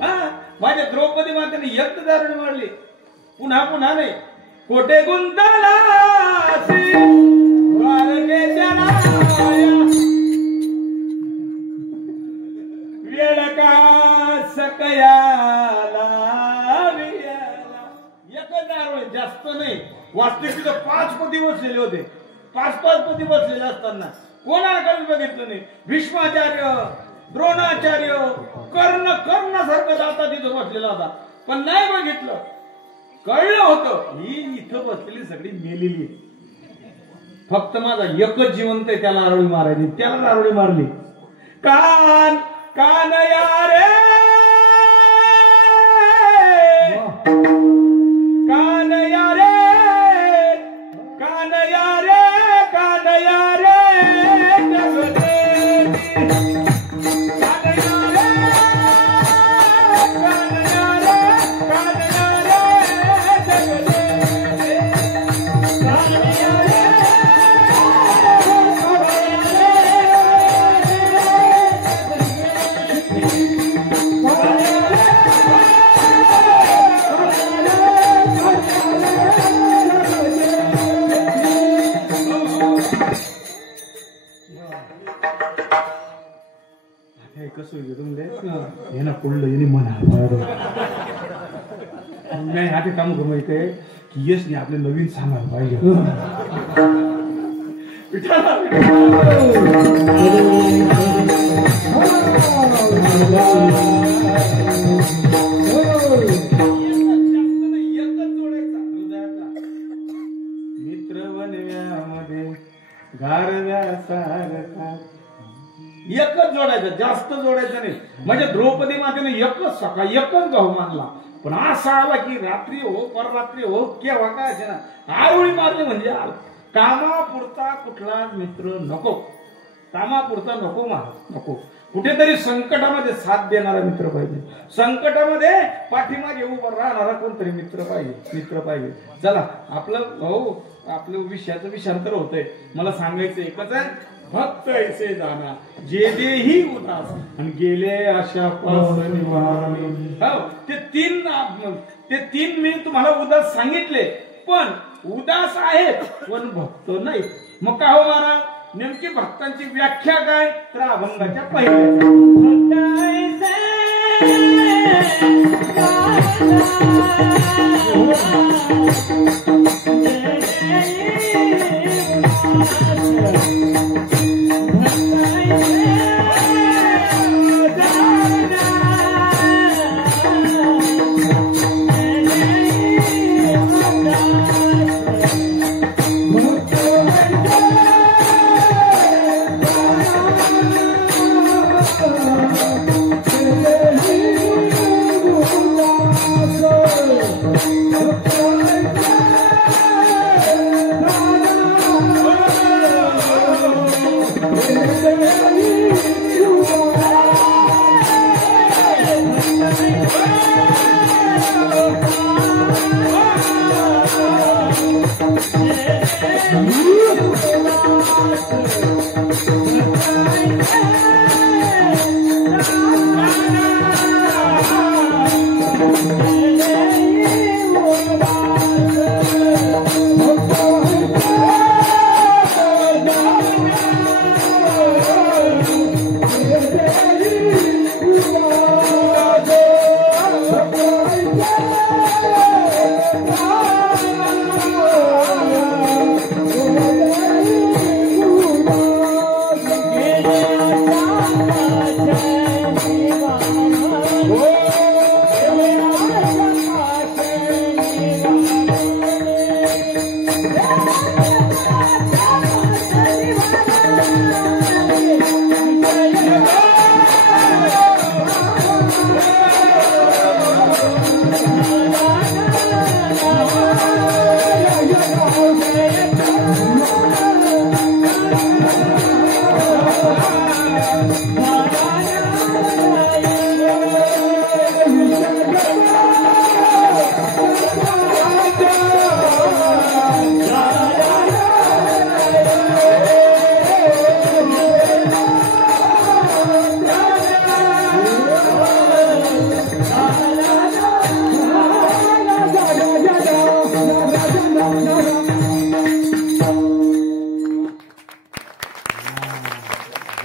हा माझ्या द्रौपदी मातेने एक दारुणी मारली पुन्हा पुन्हा नाही. कोटे गुंतला वेळ का सकयाला एकच आरोळी जास्त नाही. वास्तविक तिथं 5 पती बसलेले होते. 5 पती बसलेले असताना कोणाकडे बघितलं नाही. भीष्माचार्य द्रोणाचार्य कर्णासारखं दाता तिथं बसलेला होता पण नाही बघितलं. कळलं होतं ही इथं बसलेली सगळी मेलेली आहे. फक्त माझा एकच जिवंत आहे त्याला आरोळी मारायची. त्याला आरोळी मारली. कान कान यारे कान यारे कान यारे कान यारे हे ना पडलं येणे म्हणा नाही. आता काम माहितीये की यशने आपले नवीन सांगायला पाहिजे. मित्र बनव्यामध्ये गारव्यासारखा एकच जोडायचं जास्त जोडायचं नाही. म्हणजे द्रौपदी मातेने एकच सकाळ एकच गहू मानला पण असा आला की रात्री हो पररात्री हो केव्हा काय असे ना आरोळी मारली म्हणजे आला. कामापुरता कुठलाच मित्र नको. कामापुरता नको नको. कुठेतरी संकटामध्ये साथ देणारा मित्र पाहिजे. संकटामध्ये पाठीमागे उभं राहणारा कोणतरी मित्र पाहिजे. चला आपलं विषयाचं विषांतर होतंय. मला सांगायचं एकच आहे भक्त ऐसे जाना जे देही उदास आणि गेले अशा ते तीन मी तुम्हाला उदास सांगितले पण उदास आहेत पण भक्त नाही. मग का हो महाराज नेमकी भक्तांची व्याख्या काय तर अभंगाच्या पहिल्या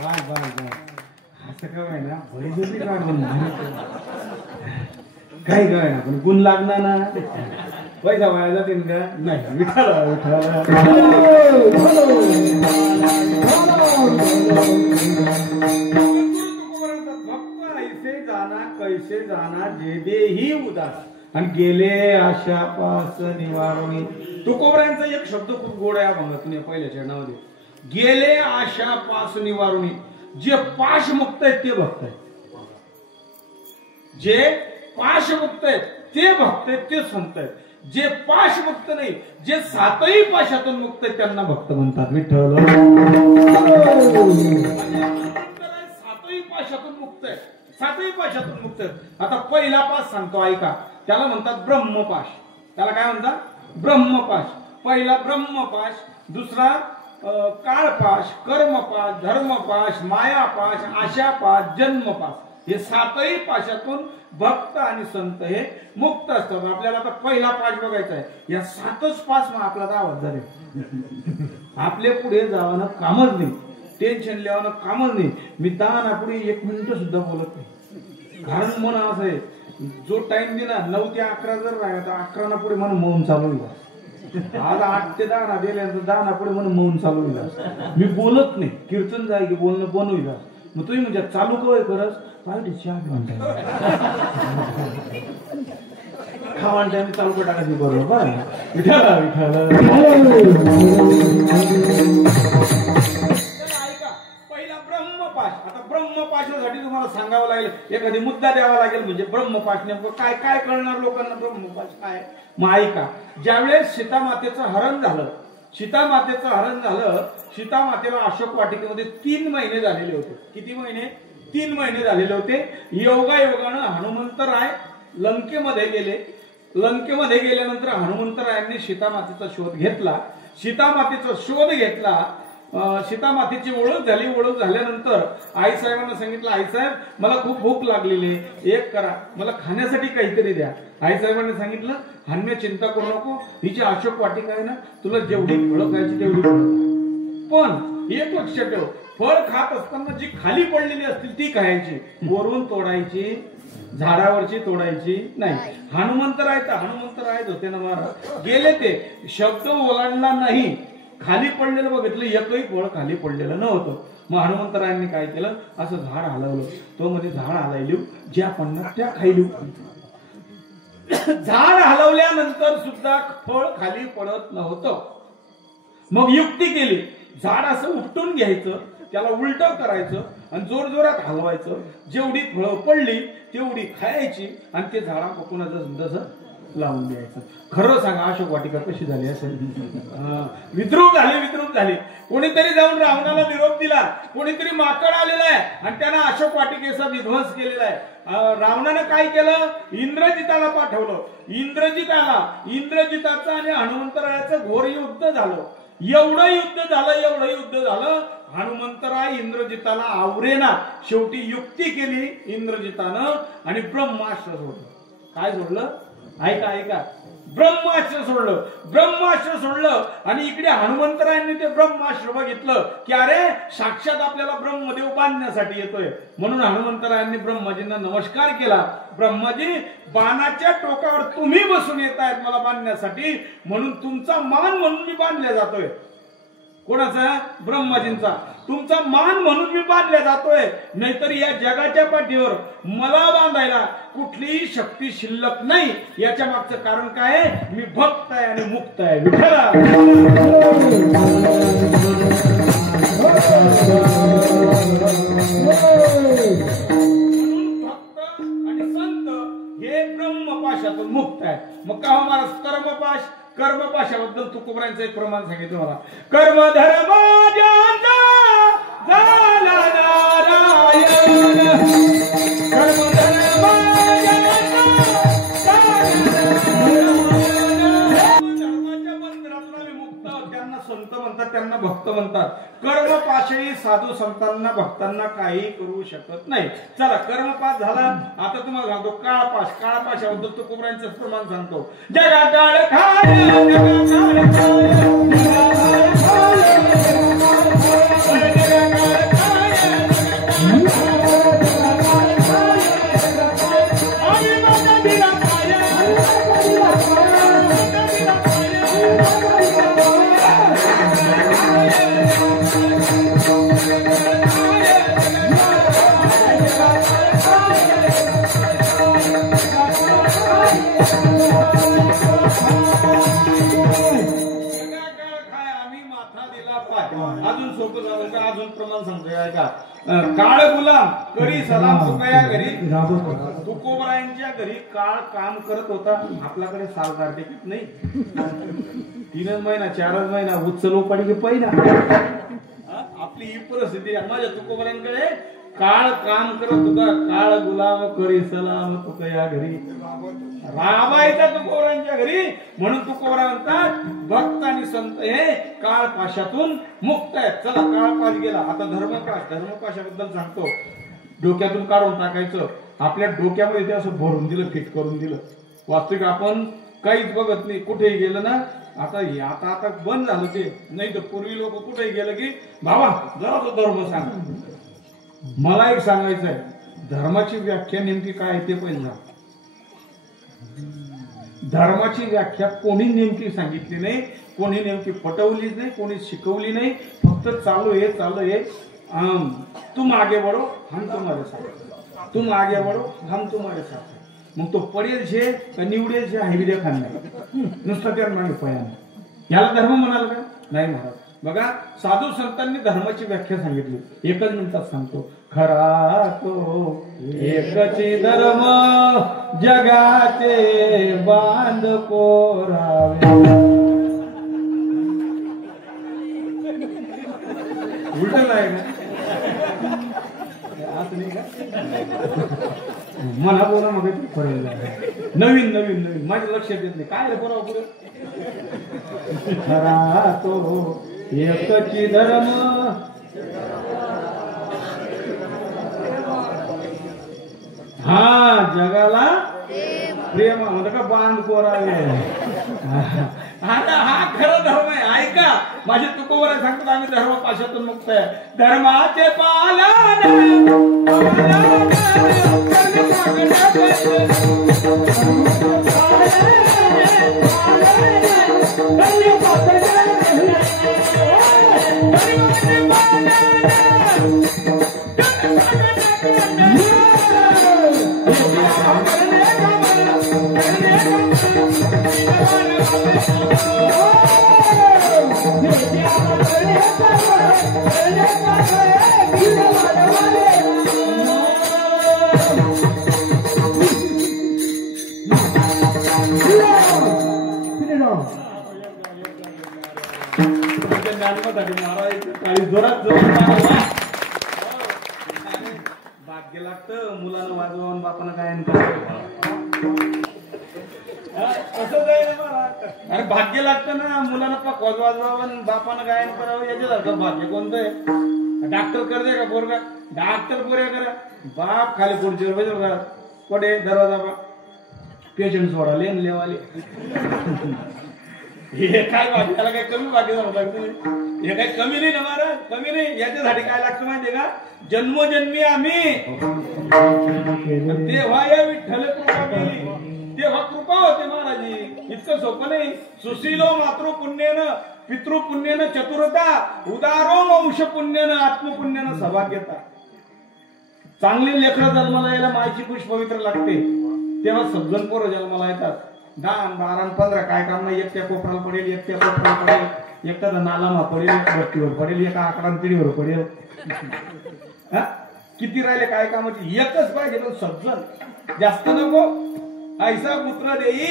बाय बाय बाय असं काय ना बळी काढून काही काय ना पण गुण लागणार ना पैसा वाया जातील का नाही विठाला विठाला भक्त ऐसे जाना कैसे जाना जे देही उदास आणि गेले आशा पास निवारणी. तुकोबऱ्यांचा एक शब्द खूप गोड आहे भंगातून पहिल्या चरणामध्ये गेले आशा पास निवारणी. जे पाश मुक्त आहेत ते भक्त आहेत. जे पाश मुक्त आहेत ते भक्त आहेत ते संत आहेत. जे पाश मुक्त नाही जे सातही पाशातून मुक्त आहेत त्यांना भक्त म्हणतात. विठ्ठल सातही पाशातून मुक्त आहे. सातही पाशातून मुक्त आहेत. आता पहिला पाश सांगतो ऐका. त्याला म्हणतात ब्रह्मपाश. त्याला काय म्हणतात ब्रह्मपाश. पहिला ब्रह्मपाश, दुसरा काळपाश, कर्मपाश, धर्मपाश, मायापाश, आशापाश, जन्मपाश. हे सातही पाशातून भक्त आणि संत हे मुक्त असतात. आपल्याला आता पहिला पाश बघायचा आहे. या सातच पास मग आपला आवाज झाले. आपले पुढे जावानं कामच नाही. टेन्शन लिहावं कामच नाही. मी दानापुढे 1 मिनिट सुद्धा बोलत नाही. कारण मन असं आहे जो टाइम दिला 9 ते 11 जर राहिला तर 11 पुढे मन मौन चालू होईल. आज 8 ते 10 दिल्यानंतर 10 पुढे मन मौन चालू होईल. मी बोलत नाही. कीर्तन जाय की बोलणं बंद होईल. मग तुम्ही म्हणजे चालू कवय करस पाहिजे चहा म्हणता खावान टाइम चालू कर टाकायची बरोबर विठाला विठाला. पहिला ब्रह्मपाश. आता ब्रह्मपाशासाठी तुम्हाला सांगावं लागेल एखादी मुद्दा द्यावा लागेल. म्हणजे ब्रह्मपाश नेमकं काय काय कळणार लोकांना ब्रह्मपाश काय. मग ऐका. ज्यावेळेस सीतामातेचं हरण झालं सीतामातेला अशोक वाटिकेमध्ये 3 महिने झालेले होते. किती महिने 3 महिने झालेले होते. योगायोगानं हनुमंतराय लंकेमध्ये गेले. लंकेमध्ये गेल्यानंतर हनुमंतरायांनी सीतामातेचा शोध घेतला. सीतामातेची ओळख झाली. ओळख झाल्यानंतर आईसाहेबांना सांगितलं आईसाहेब मला खूप भूक लागलेली आहे. एक करा मला खाण्यासाठी काहीतरी द्या. आईसाहेबांनी सांगितलं हन्म्या चिंता करू नको. हिची अशोक वाटिका आहे ना तुला जेवढी फळं खायची तेवढी फळं. पण एक लक्ष ठेव फळ खात असताना जी खाली पडलेली असतील ती खायची. वरून तोडायची झाडावरची तोडायची नाही. हनुमंतराय होते ना महाराज गेले ते शब्द ओलांडला नाही. खाली पडलेलं बघितलं एकही फळ खाली पडलेलं नव्हतं. मग हनुमंतरायांनी काय केलं असं झाड हलवलं. तो मध्ये झाड हलायली ज्या पन्नास त्या खायली. झाड हलवल्यानंतर सुद्धा फळ खाली पडत नव्हतं. मग युक्ती केली. झाड असं उपटून घ्यायचं त्याला उलट करायचं आणि जोर जोरात हलवायचं. जेवढी फळं पडली तेवढी खायची आणि ते झाडा पकडून जसं लावून द्यायचं. खरं सांगा अशोक वाटिका कशी झाली असेल. विद्रूप झाले. कोणीतरी जाऊन रावणाला निरोप दिला. कोणीतरी माकड आलेला आहे आणि त्यानं अशोक वाटिकेचा विध्वंस केलेला आहे. रावणानं काय केलं इंद्रजिताला पाठवलं. इंद्रजिताचं आणि हनुमंतरायाचं घोर युद्ध झालं. एवढं युद्ध झालं हनुमंतराय इंद्रजिताला आवरेना. शेवटी युक्ती केली इंद्रजितानं आणि ब्रह्मास्त्र सोडलं. काय सोडलं ऐका ब्रह्मास्त्र सोडलं आणि इकडे हनुमंतरायांनी ते ब्रह्मास्त्र बघितलं की अरे साक्षात आपल्याला ब्रह्मदेव बांधण्यासाठी येतोय. म्हणून हनुमंतरायांनी ब्रह्माजींना नमस्कार केला. ब्रह्माजी बाणाच्या टोकावर तुम्ही बसून येत आहेत मला बांधण्यासाठी म्हणून तुमचा मान म्हणून मी बांधल्या जातोय. कोणाचा ब्रह्माजींचा. तुमचा मान म्हणून मी बांधल्या जातोय. नाहीतर या जगाच्या पाठीवर मला बांधायला कुठलीही शक्ती शिल्लक नाही. याच्या मागचं कारण काय आहे मी भक्त आहे आणि मुक्त आहे. विठ्ठला भक्त आणि संत हे ब्रह्मपाशातून मुक्त आहे. मग का महाराज कर्मपाशाबद्दल तुकोबरांचं एक प्रमाण सांगितलं मला. कर्म धर्म झाला नारायण. कर्म धर्म धर्माच्या बंधनातून आम्ही मुक्त. त्यांना संत म्हणतात त्यांना भक्त म्हणतात. कर्मपाशही साधू संतांना भक्तांना काही करू शकत नाही. चला कर्मपाश झाला. आता तुम्हाला सांगतो काळपाशाबद्दल तुकोबरांचं प्रमाण सांगतो. जगाकाळ खाय सोपं झालं का अजून प्रमाण सांगतोय ऐका. काळ गुलाम करी सलाम तुकया घरी. तुकोबरायांच्या घरी काळ काम करत होता. आपल्याकडे साल काढते की नाही. 3 महिना 4 महिना उचलो पडली पहिला. आपली ही परिस्थिती माझ्या तुकोबरायांकडे. काळ काम करत होता. काळ गुलाम करी सलाम तुकया घरी. राबायचा तुकोबरांच्या घरी. म्हणून तुकोबरा म्हणतात भक्त आणि संत हे काळ पाशातून मुक्त आहेत. चला काळ पाश गेला आता धर्मपाशाबद्दल सांगतो. डोक्यातून काढून टाकायचं. आपल्या डोक्यामध्ये ते असं भरून दिलं फिट करून दिलं. वास्तविक आपण काहीच बघत नाही. कुठेही गेलं ना आता बंद झालं ते. नाही तर पूर्वी लोक कुठेही गेलं की बाबा जरा तो धर्म सांग. मला एक सांगायचं आहे धर्माची व्याख्या नेमकी काय आहे ते पहिलं. धर्माची व्याख्या कोणी नेमकी सांगितली नाही. कोणी नेमकी पटवलीच नाही. कोणी शिकवली नाही. फक्त चालू आहे तुम आगे बढ़ो हम तुम्हारे साथ. तुम आगे बढ़ो हम तुम्हारे साथ. मग तो पडेल छे का निवडेल छे हे देखा नाही. नुसतं त्या मागे पयान याला धर्म म्हणाल का नाही म्हणाल. बघा साधू संतांनी धर्माची व्याख्या सांगितली. एकच मिनिटात सांगतो. खरा तो एकची धर्म जगाचे बांध कोरावे. उलट नाही ना असं नाही का. मला बोला मग नवीन नवीन नवीन माझ्या लक्षात येत नाही काय रे बरोबर पुढे. खरा तो एकची धर्म हा जगाला प्रेम म्हणतो का बांध कोरावे. हा खरं धर्म आहे. ऐका माझे तुकोबर सांगतात आम्ही धर्म पाशातून मुक्त आहे. धर्माचे पालन भाग्य लागतं मुलानं वाजवून बापानं गायन अरे भाग्य लागतं ना मुलानं पकवाज वाजवावं बापानं गायन करावं. याच्यासारखं भाग्य कोणतं आहे. डॉक्टर कर दे का पोरगा डॉक्टर पोऱ्या करा. बाप खाली पुढची पडे दरवाजा बा पेशंट सोडा लेन लेवाले. हे काय भाग्य त्याला काही कमी भाग्य लागतं. हे काही कमी नाही ना महाराज कमी नाही. याच्यासाठी काय लागतं माहितीये का जन्मोजन्मी आम्ही तेव्हा या विठ्ठल कृपा केली तेव्हा कृपा होते महाराजी. इतकं सोपं नाही. सुशीलो मातृपुण्येनं पितृपुण्येनं चतुरता उदारो वंश पुण्येनं आत्मपुण्येनं सौभाग्यता. चांगली लेकरं जन्माला यायला मायची खुश पवित्र लागते. तेव्हा सज्जन पोरं जन्माला येतात. 10, 12, 15 काय काम नाही. एकट्या कोपराला पडेल एकट्या कोपराला पडेल एकट्या नालामा पडेल बट्टीवर पडेल एका आकडा पिढीवर पडेल. किती राहिले काय कामाची एकच पाहिजे पण सज्जन जास्त नको. ऐसा पुत्र देई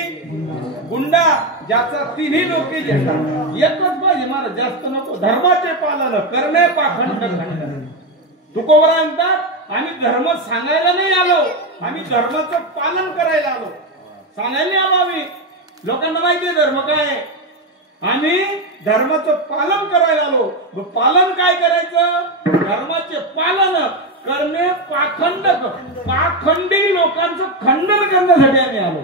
गुंडा ज्याचा 3ही लोके घेतात. एकच पाहिजे मला जास्त नको. धर्माचे पालन करणे पाखंड खंडन. तुकोबरा म्हणतात आम्ही धर्म सांगायला नाही आलो आम्ही धर्माचं पालन करायला आलो. सांगायला नाही आलो आम्ही. लोकांना माहितीये धर्म काय. आम्ही धर्माचं पालन करायला आलो. पालन काय करायचं धर्माचे पालन करणे पाखंडी लोकांचं खंडन करण्यासाठी आम्ही आलो.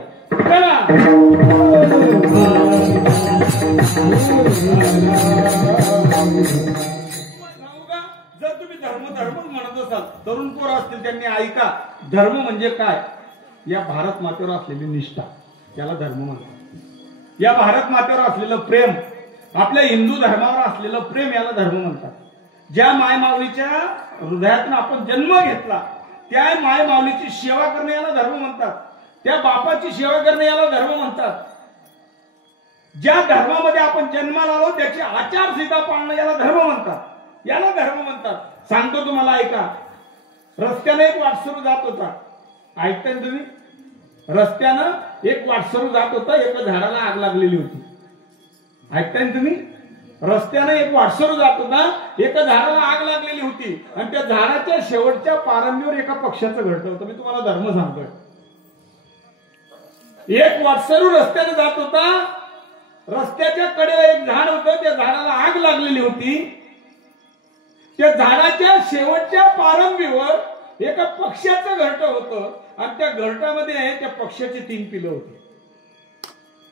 जर तुम्ही धर्म म्हणत असाल तरुण पोर असतील त्यांनी ऐका धर्म म्हणजे काय. या भारत मातेवर असलेली निष्ठा याला धर्म म्हणतात. या भारत मातेवर असलेलं प्रेम आपल्या हिंदू धर्मावर असलेलं प्रेम याला धर्म म्हणतात. ज्या मायमाऊलीच्या हृदयातून आपण जन्म घेतला त्या मायमाऊलीची सेवा करणे याला धर्म म्हणतात. त्या बापाची सेवा करणे याला धर्म म्हणतात. ज्या धर्मामध्ये आपण जन्माला आलो त्याची आचारसंहिता पाळणं याला धर्म म्हणतात. याला धर्म म्हणतात. सांगतो तुम्हाला ऐका. रस्त्याने एक वाटसरू जात होता. ऐकताय तुम्ही? रस्त्यानं एक वाटसरू जात होता. एका झाडाला आग लागलेली होती. ऐकताय तुम्ही? रस्त्यानं एक वाटसरू जात होता. एका झाडाला आग लागलेली होती आणि त्या झाडाच्या शेवटच्या पारंबीवर एका पक्ष्याचं घरटं होतं. मी तुम्हाला धर्म सांगतोय. एक वाटसरू रस्त्याने जात होता. रस्त्याच्या कडेला एक झाड होतं. त्या झाडाला आग लागलेली होती. त्या झाडाच्या शेवटच्या पारंबीवर एका पक्ष्याचं घरटं होतं आणि त्या घरटामध्ये त्या पक्ष्याची 3 पिलं होती.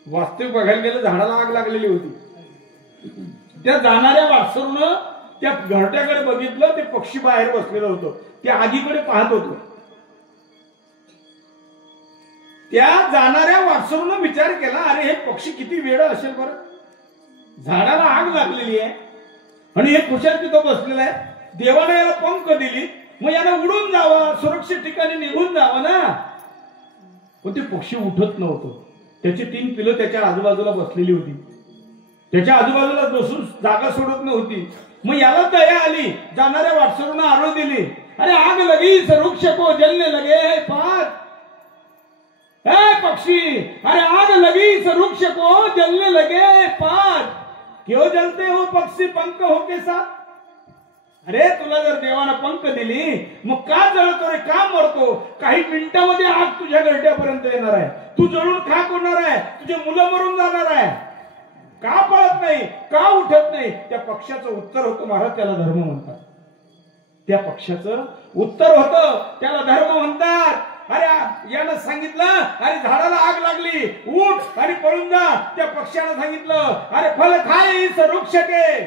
वास्तविक बघायला गेलं झाडाला आग लागलेली होती. त्या जाणाऱ्या वाटसरूनं त्या घरट्याकडे बघितलं. ते पक्षी बाहेर बसलेलं होतं. त्या आगीकडे पाहत होतं. त्या जाणाऱ्या वाटसरूनं विचार केला, अरे हे पक्षी किती वेळ असेल बरं. झाडाला आग लागलेली आहे आणि हे कुशाल तिथं बसलेलं आहे. देवाने याला पंख दिली, मग याला उडून जावं, सुरक्षित ठिकाणी निघून जावं ना. पण ते पक्षी उठत नव्हतं. त्याची 3 पिलं त्याच्या आजूबाजूला बसलेली होती. त्याच्या आजूबाजूला बसून जागा सोडत नव्हती. मग याला दया आली. जाणाऱ्या वाटसरूनं आरोळ दिली, अरे आग लगी वृक्ष को जलने लगे पात. पक्षी, अरे आग लगी वृक्ष को जलने लगे पात. क्यों जलते हो पक्षी पंख हो के साथ. अरे तुला जर देवानं पंख दिली मग का जळतो रे, का मरतो. काही मिनिटामध्ये आग तुझ्या घरट्यापर्यंत येणार आहे. तू जळून खाक होणार आहे. तुझे मुलं मरून जाणार आहे. का पळत नाही, का उठत नाही. त्या पक्षाचं उत्तर होतं, महाराज त्याला धर्म म्हणतात. त्या पक्षाचं उत्तर होतं, त्याला धर्म म्हणतात. अरे यानं सांगितलं, अरे झाडाला आग लागली, उठ आणि पळून जा. त्या पक्षानं सांगितलं, अरे फल खाए इस वृक्ष के,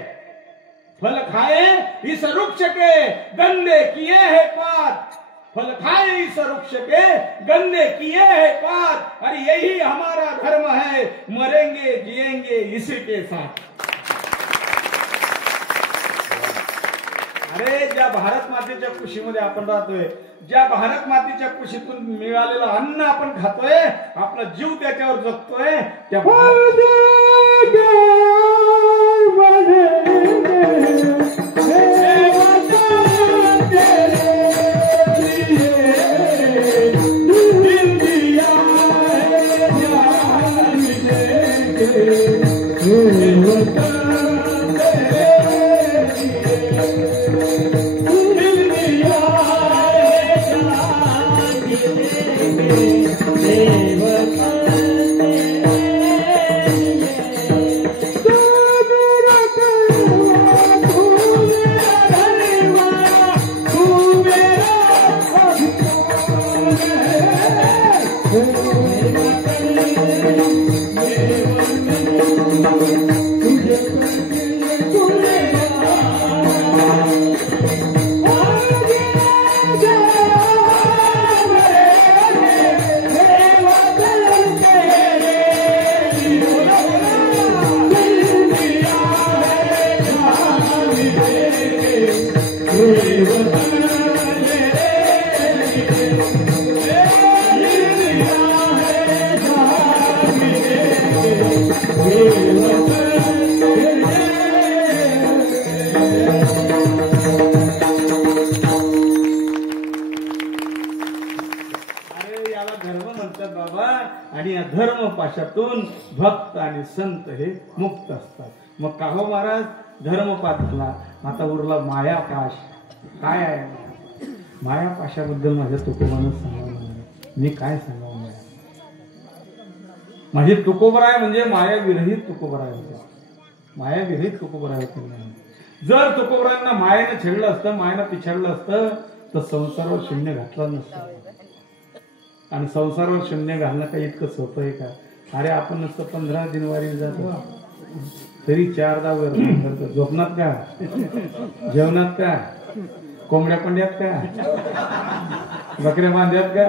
फल खाए इस वृक्ष के गंदे किए है पात. फल खाए इस वृक्ष के गंदे किए है पात. अरे यही हमारा धर्म है, मरेंगे जिएंगे इसी के साथ. अरे ज्या भारत मातेच्या कुशीमध्ये आपण राहतोय, ज्या भारत मातेच्या कुशीतून मिळालेलं अन्न आपण खातोय, आपला जीव त्याच्यावर जगतोय, त्या धर्मपाशातून भक्त आणि संत हे मुक्त असतात. मग का हो महाराज, धर्मपाशातला आता उरला मायापाश. काय आहे मायापाशाबद्दल माझ्या तुकोबानं सांगावं. मी काय सांगावं. माझी तुकोबराय म्हणजे मायाविरहित तुकोबराय होते. मायाविरहित तुकोबराय होते. जर तुकोबरायांना मायेनं छेडलं असतं, मायेनं पिछाडलं असतं तर संसारावर शून्य घातला नसतं. आणि संसारावर शून्य घालणं काही इतकं सोपं आहे का. अरे आपण नुसतं 15 दिनवारी जातो तरी 4दा वर करतो. झोपनात का, जेवणात का, कोंबड्या पंड्यात का, बकऱ्या बांध्यात का,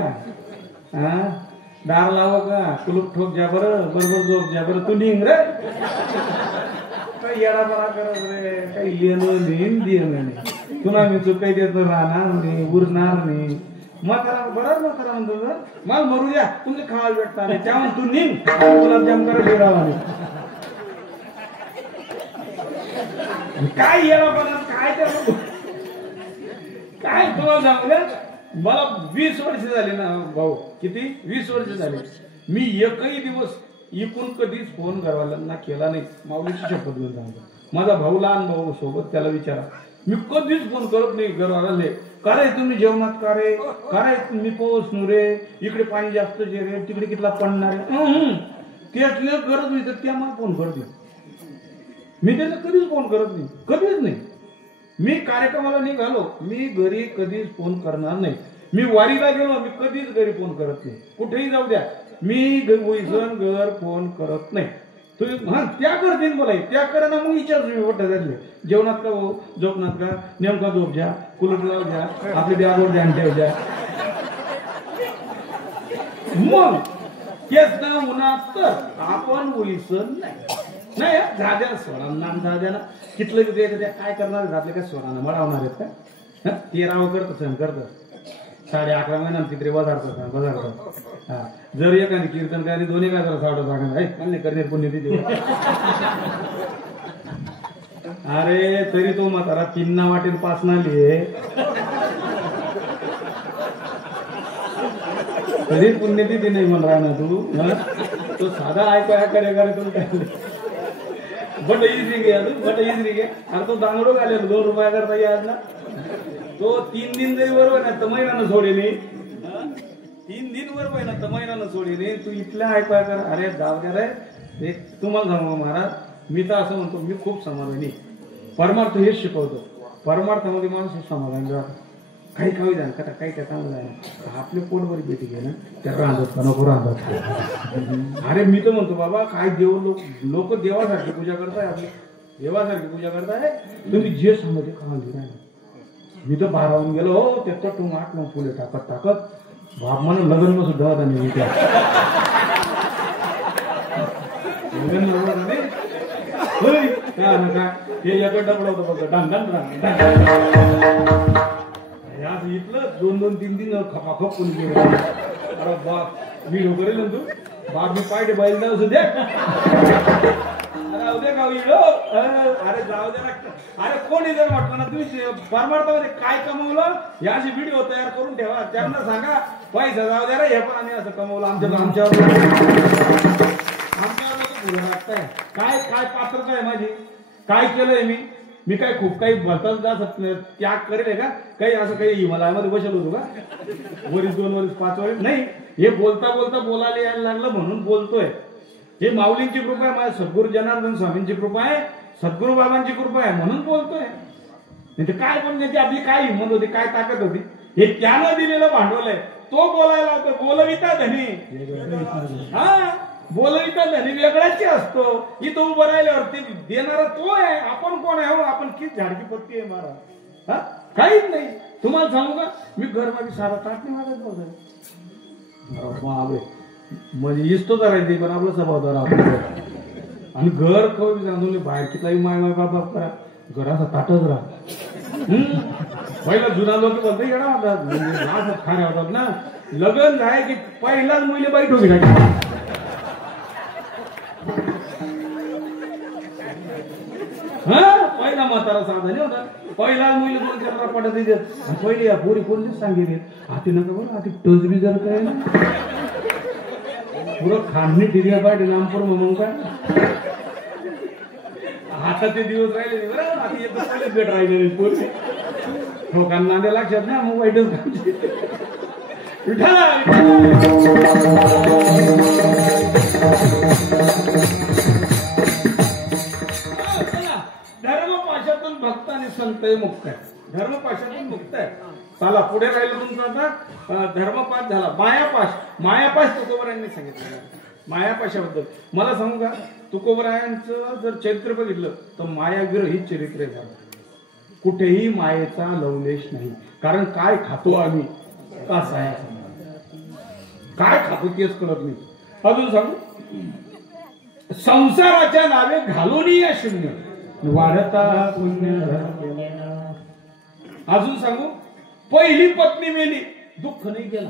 दार लाव का, कुलूप ठोक ज्या बरं, बरोबर झोप ज्या बरं. तू निघ रे, काही येडा बरा करत रे, काही लिहिलं नाही. तुला मी चुकाई देत राहणार नाही, उरणार नाही. म्हातारा बरोबर म्हातारा म्हणतो मला मरू द्या, तुमचे खावायला भेटणार नाही, त्यामुळे तू निघ, गुलाबजाम करा लिडावा नाही. काय याला बघा काय त्या काय तुला सांगू द्या मला 20 वर्ष झाले ना भाऊ किती 20 वर्ष झाले मी एकही दिवस इकून कधीच फोन घरवाल्यांना केला नाही माऊलीची शपथ घेऊन सांगतो माझा भाऊ लहान भाऊ सोबत त्याला विचारा मी कधीच फोन करत नाही घरवाल्याला का रे तुम्ही जेवणात का रे तुम्ही पोहोचनु रे इकडे पाणी जास्त जे रे तिकडे कितला पडणार त्यातल्या गरज नाही तर त्या मला फोन करत नाही मी त्याला कधीच फोन करत नाही कधीच नाही मी कार्यक्रमाला निघालो मी घरी कधीच फोन करणार नाही मी वारीला गेलो मी कधीच घरी फोन करत नाही कुठेही जाऊ द्या मी घर फोन करत नाही तुम्ही त्या करतील मला त्या करा ना मग विचारतो मी मोठ्या झाले जेवणात का हो झोपणात का नेमका झोप द्या कुलट लाव द्या आपली बॅगवर ध्यान ठेव द्या मग तेच ना उन्हात तर आपण वैसन नाही दाद्या स्वरांना दाद्याला कितलं काय करणार घातले काय स्वरांना मळावणार आहेत का ते राव करत सण करत 11.5 महिन्यात तिकडे बजारतात हा जर एखादी कीर्तन काय दोन्ही काय जरा सावडं सांगणार करणे पुण्यतिथी अरे तरी तो म्हातारा 3 ना वाटेल 5 ना लिहे तरी पुण्यतिथी नाही म्हण राहणार तू तो साधा ऐकाया करे तुला काय बट इजरी घे अरे तो दांगडो घालेल 2 रुपया करता यार ना तो 3 दिन जरी बरोबर ना तर महिन्यानं सोडेली 3 दिन बरोबर ना तर महिन्यानं सोडेली तू इथल्या ऐकाय कर अरे जाऊ द्या रे तुम्हाला सांगू महाराज मी तर असं म्हणतो मी खूप समाधानी परमार्थ हेच शिकवतो परमार्थामध्ये माणूस समाधान राहतो काही खाऊ द्या का काही त्या चांगलं आहे आपले पोटभर बेटी घे ना त्या रांधत का नको रांधत अरे मी तर म्हणतो बाबा काय देव लोक देवासारखी पूजा करताय आपली देवासारखी पूजा करताय तुम्ही जे समजते खावा मी तर 12 गेलो हो ते तटून 8-9 फुले टाकत बाप म्हणून लग्न सुद्धा होता मी त्या लग्न होता हे याकडे डबड होतं बघ इथलं 2-3 खपाखप कोणी गेलं अरे बाप मी करेल ना तू बाप मी पाय बैल जाऊ सुद्धा जाऊ दे गावी अरे जाऊ दे अरे कोणी जर म्हटलं ना तुम्ही परमार्थामध्ये काय कमवलं याचे व्हिडिओ तयार करून ठेवा त्यांना सांगा पैसा जाऊ द्या रे हे पण आम्ही असं कमवलं आमच्यावर लागतंय काय काय पात्रता आहे माझी काय केलंय मी काय खूप काही भरताच जात त्याग करेल का काही असं काही हिमालयामध्ये बसलो होतो का 2 वर्ष 5 वर्ष नाही हे बोलता बोलायला यायला लागलं म्हणून बोलतोय हे माऊलींची कृपा आहे माझ्या सद्गुरू जनार्दन स्वामींची कृपा आहे सद्गुरू बाबांची कृपा आहे म्हणून बोलतोय नाही तर काय पण त्याची आपली काय हिंमत होती काय ताकद होती हे त्यानं दिलेलं भांडवल आहे तो बोलायला होतो बोलविता धनी हा बोलविता धनी वेगळाच असतो इथं उभं राहिल्यावर ते देणारा तो आहे आपण कोण आहे हो आपण किती झाडकी पत्ती आहे महाराज हा काहीच नाही तुम्हाला सांगू का मी घरमध्ये सारा ताट नाही मागत बघाय म्हणजे इस्तो करायचे पण आपलं स्वभाव आणि घर कवी जाणून बाहेर किती माय बाप करा घराचा ताटच राहा पहिला जुना लोक बोलतो येणार होतात खाण्या होतात ना लग्न आहे की पहिलाच मुली बाईट होती हा पहिला म्हातारा साधा नाही होता पहिलाच मुली 2-4 पटत देतात आणि पहिले या पोरी कोणतीच सांगितले हाती नका बरं हाती टोचबी जर काय ना पुरं खांडणी टिरिया पाहिजे नामपूर म्हणून काय आता ते दिवस राहिले बरं आता येत भेट राहिले पोरी लोकांना नांद्या लक्षात ना मग वाईटच धर्मपाशातून भक्त आणि संत मुक्त आहे धर्मपाशातून मुक्त आहे चला पुढे राहिलं तुमचं आता धर्मपाश झाला मायापाश तुकोबरायांनी सांगितलं मायापाशाबद्दल मला सांगू का तुकोबरायांचं जर चरित्र बघितलं तर मायाविरहित चरित्र झालं कुठेही मायेचा लवलेश नाही कारण काय खातो आम्ही कसं आहे काय खातो तेच कळत नाही अजून सांगू संसाराच्या नावे घालून या शून्य वाढता पुण्य अजून सांगू पहिली पत्नी मेली दुःख नाही केला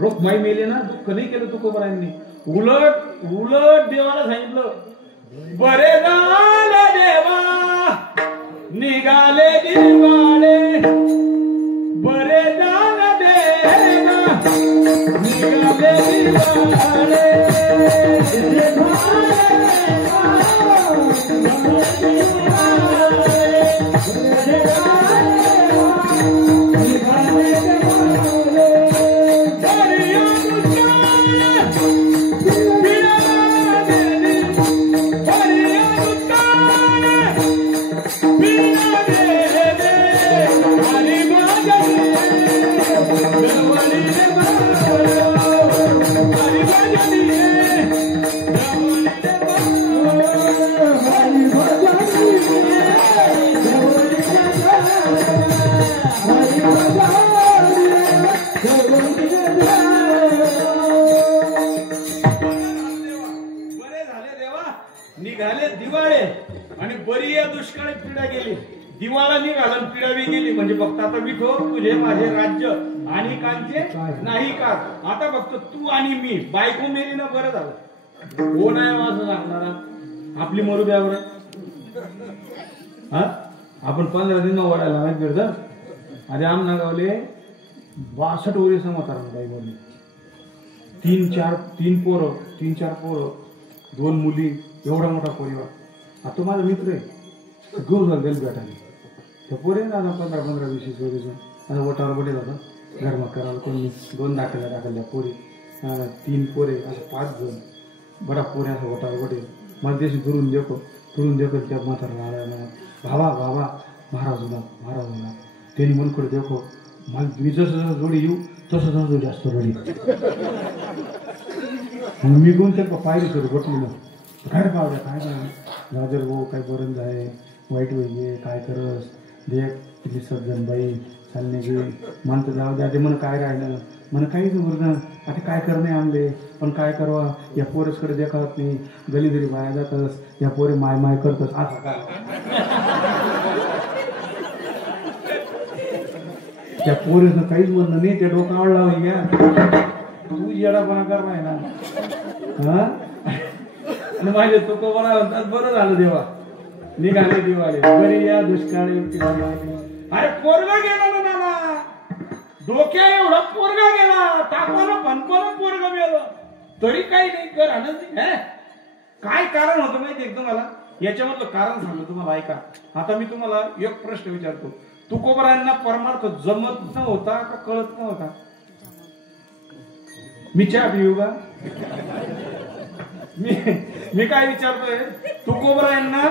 रुक्माई मेली ना दुःख नाही केलं तुकोबरायांनी उलट देवाला सांगितलं बरे झाले देवा निघाले दिवाळे बरे झाले देवा निघाले दिवाळे निघाले दिवाळे आणि बरी या दुष्काळी पिढा गेली दिवाळा निघाला पिढा बी गेली म्हणजे फक्त आता विठो तुझे माझे राज्य आणि कांचे नाही का आता फक्त तू आणि मी बायको मेली ना बरं झालं कोण आहे असं सांगणारा आपली मरू द्यावर हा आपण 15 दिन ओढायला माहिती करत आधी आम नागावले 62 वर्ष म्हातारा बाई बोलली 3-4 पोरं 2 मुली एवढा मोठा परिवार आता माझा मित्र आहे घेऊन झालं गेल भेटायला त्या पोरे ना 15-20 वर्षाचं आता वटावर बडे जातं घरमा करायला कोणी 2 टाकल्या पोरी 3 पोरे असं 5 जण बडा पोरे असं वटावर बडे मला देशी दुरून देखो त्या म्हातारा आला भावा महाराज होणार त्यांनी मनकडे देखो मला मी जसं जोडी येऊ तसं जास्त जोडी मी कोण त्या पाहिजे सर बटली ना काय पावड्या काय गाजर भाऊ काय बरं आहे वाईट वैगे काय करस देख किती सज्जन बाई चालणे गे मन तर जाऊ द्या ते मन काय राहिलं मन काहीच बरं आता काय करणे आणले पण काय करवा या पोरसकडे देखावत नाही गली घरी बाया जातस या पोरे माय करतस असं काय त्या पोरीचं काहीच म्हणणं नाही त्या डोकं आवडला घ्या तू येडापणा करणार ना हा आणि माझे तुक म्हणतात बरं झालं देवा निघाले दिवाळे बरी या दुष्काळी अरे पोरगा गेला ना नाना डोक्या एवढा पोरगा गेला टाकवानं फनकोनं पोरगा गेलं तरी काही नाही कर आनंद काय कारण होतं माहिती एकदम मला याच्यामधलं कारण सांगलं तुम्हाला ऐका आता मी तुम्हाला एक प्रश्न विचारतो तुकोबरायांना परमार्थ जमत नव्हता का कळत नव्हता मी चहा पिऊ का मी काय विचारतोय तुकोबरायांना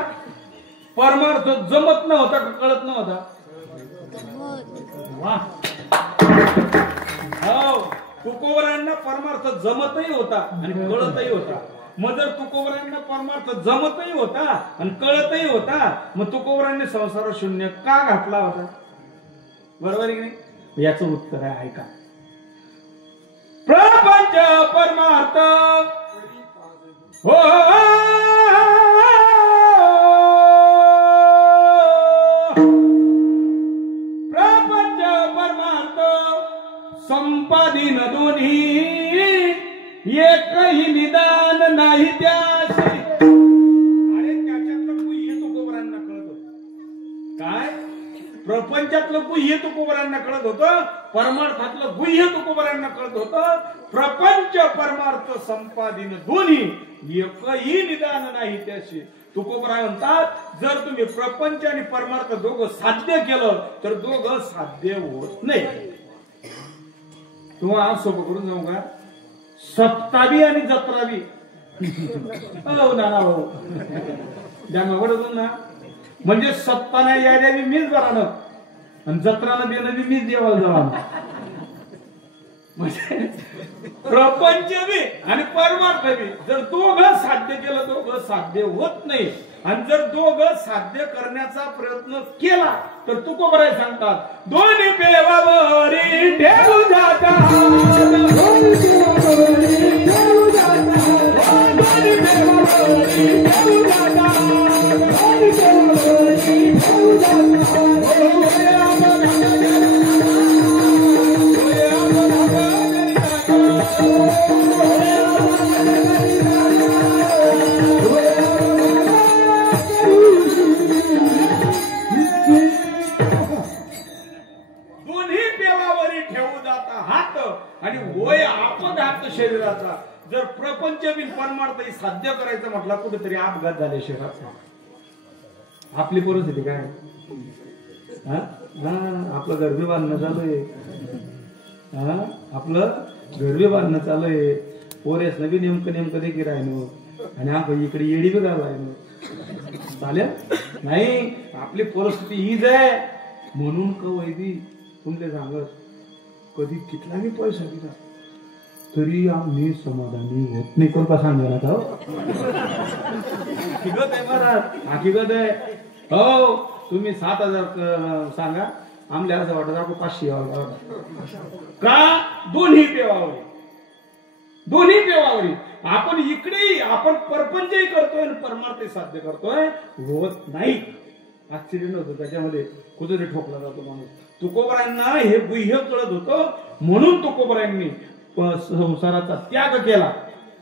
परमार्थ जमत नव्हता का कळत नव्हता हो तुकोबरायांना परमार्थ जमतही होता आणि कळतही होता मग जर तुकोबरायांना परमार्थ जमतही होता आणि कळतही होता मग तुकोबरांनी संसार शून्य का घातला होता बरोबर आहे की नाही याचं उत्तर आहे ऐका प्रपंच परमार्थ हो प्रपंच परमार्थ संपादीन दोन्ही एकही निदान नाही त्याशी अरे त्याच्यातलं गुह्य तुकोबरांना कळत होत काय प्रपंचातलं गुह्य तुकोबरांना कळत होतं परमार्थातलं गुह्य तुकोबरांना कळत होतं प्रपंच परमार्थ संपादीन दोन्ही एकही निदान नाही त्याशी तुकोबरा म्हणतात जर तुम्ही प्रपंच आणि परमार्थ दोघं साध्य केलं तर दोघं साध्य होत नाही तुम्हाला आज सोपं करून जाऊ का सप्ताबी आणि जत्राबी नाना भाऊ ज्यांना ना म्हणजे सत्ता नाही यायला मीच बरानं आणि जत्रानं देणं मीच देवाला जावा म्हणजे प्रपंच बी आणि परमार्थ बी जर दोघं साध्य केलं दोघं साध्य होत नाही आणि जर दोघं साध्य करण्याचा प्रयत्न केला तर तुकोबराय सांगतात दोन्ही पेवावरी ठेवू जातात ठेवू जाता हात आणि होय आपघात शरीराचा. जर प्रपंच बिन परमार्थ साध्य करायचं म्हटलं कुठेतरी अपघात झाले शरीराचा. आपली परिस्थिती काय? आपलं गरबी बांधणं चालू आहे. आपलं गरबी बांधणं चालू आहे. पोरेस नवी नेमकं देखील राहिनो आणि आपण इकडे येडी बी राहिनो. चालेल नाही. आपली परिस्थिती हीच आहे म्हणून वैदी तुमचे सांगत कधी कितला मी पैसा दिला तरी आम्ही समाधानी होत नाही. कोण का सांगा का? हकीकत आहे महाराज, हकीकत आहे. हो तुम्ही 7,000 सांगा आमल्या असं वाटत आपण 500 का? दोन्ही पेवावरी आपण इकडे आपण परपंचही करतोय आणि परमार्थ साध्य करतोय होत नाही. आश्चर्य नव्हतं त्याच्यामध्ये कुठेतरी ठोकला जातो माणूस. तुकोबरायांना हे गुह्य कळत होतं म्हणून तुकोबरायांनी संसाराचा त्याग केला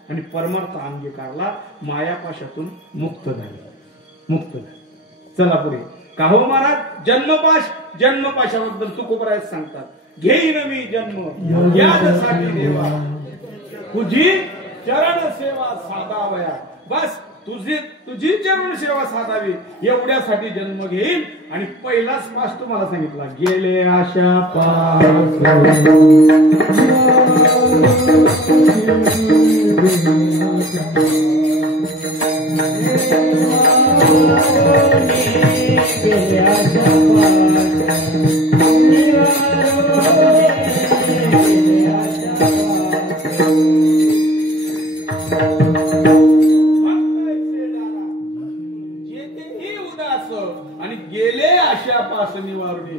आणि परमार्थ अंगीकारला. मायापाशातून मुक्त झाले. चला पुढे. का हो महाराज जन्मपाशाबद्दल तुकोबराय सांगतात. घेईन मी जन्म यासाठी देवा तुझी चरण सेवा साधावया. बस तुझी चरण सेवा साधावी एवढ्यासाठी जन्म घेईल. आणि पहिलाच पास तुम्हाला सांगितला गेले आशा पास आणि गेले आशापास निवारणे.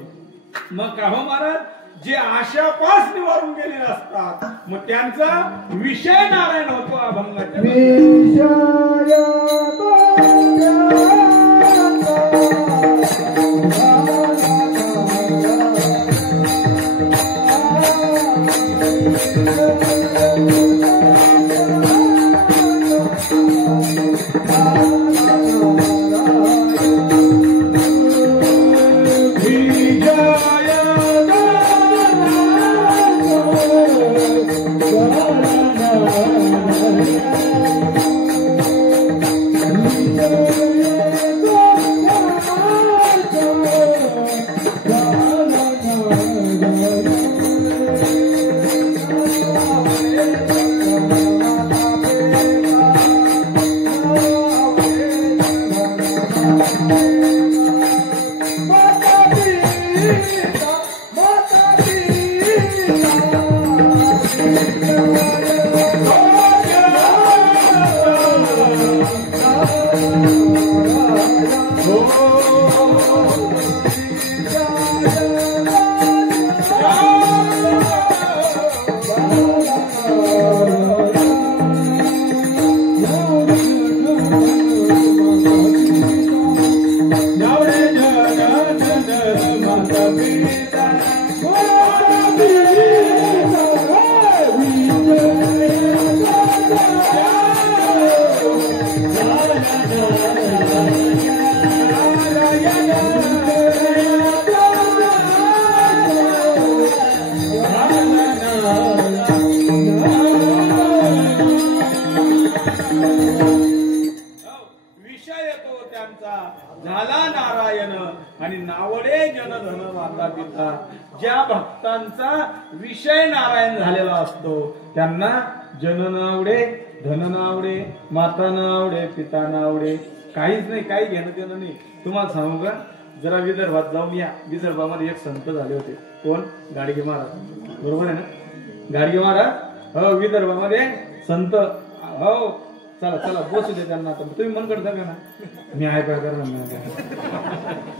मग का हो महाराज जे आशापास निवारून गेलेले असतात मग त्यांचा विषय नारायण होतो अभंगाच्या. झाला नारायण आणि नावडे जनधन माता पिता. ज्या भक्तांचा विषय नारायण झालेला असतो त्यांना जन नावडे, धन नावडे, माता नावडे, पिता नावडे, काहीच नाही, काही घेणं देणं नाही. तुम्हाला सांगू का, जरा विदर्भात जाऊन या. विदर्भामध्ये एक संत झाले होते. कोण? गाडगे महाराज. बरोबर आहे ना? गाडगे महाराज. हो, विदर्भामध्ये संत. हो, चला चला बसू दे त्यांना. तुम्ही मन करता का ना? मी आहे काय करणार नाही.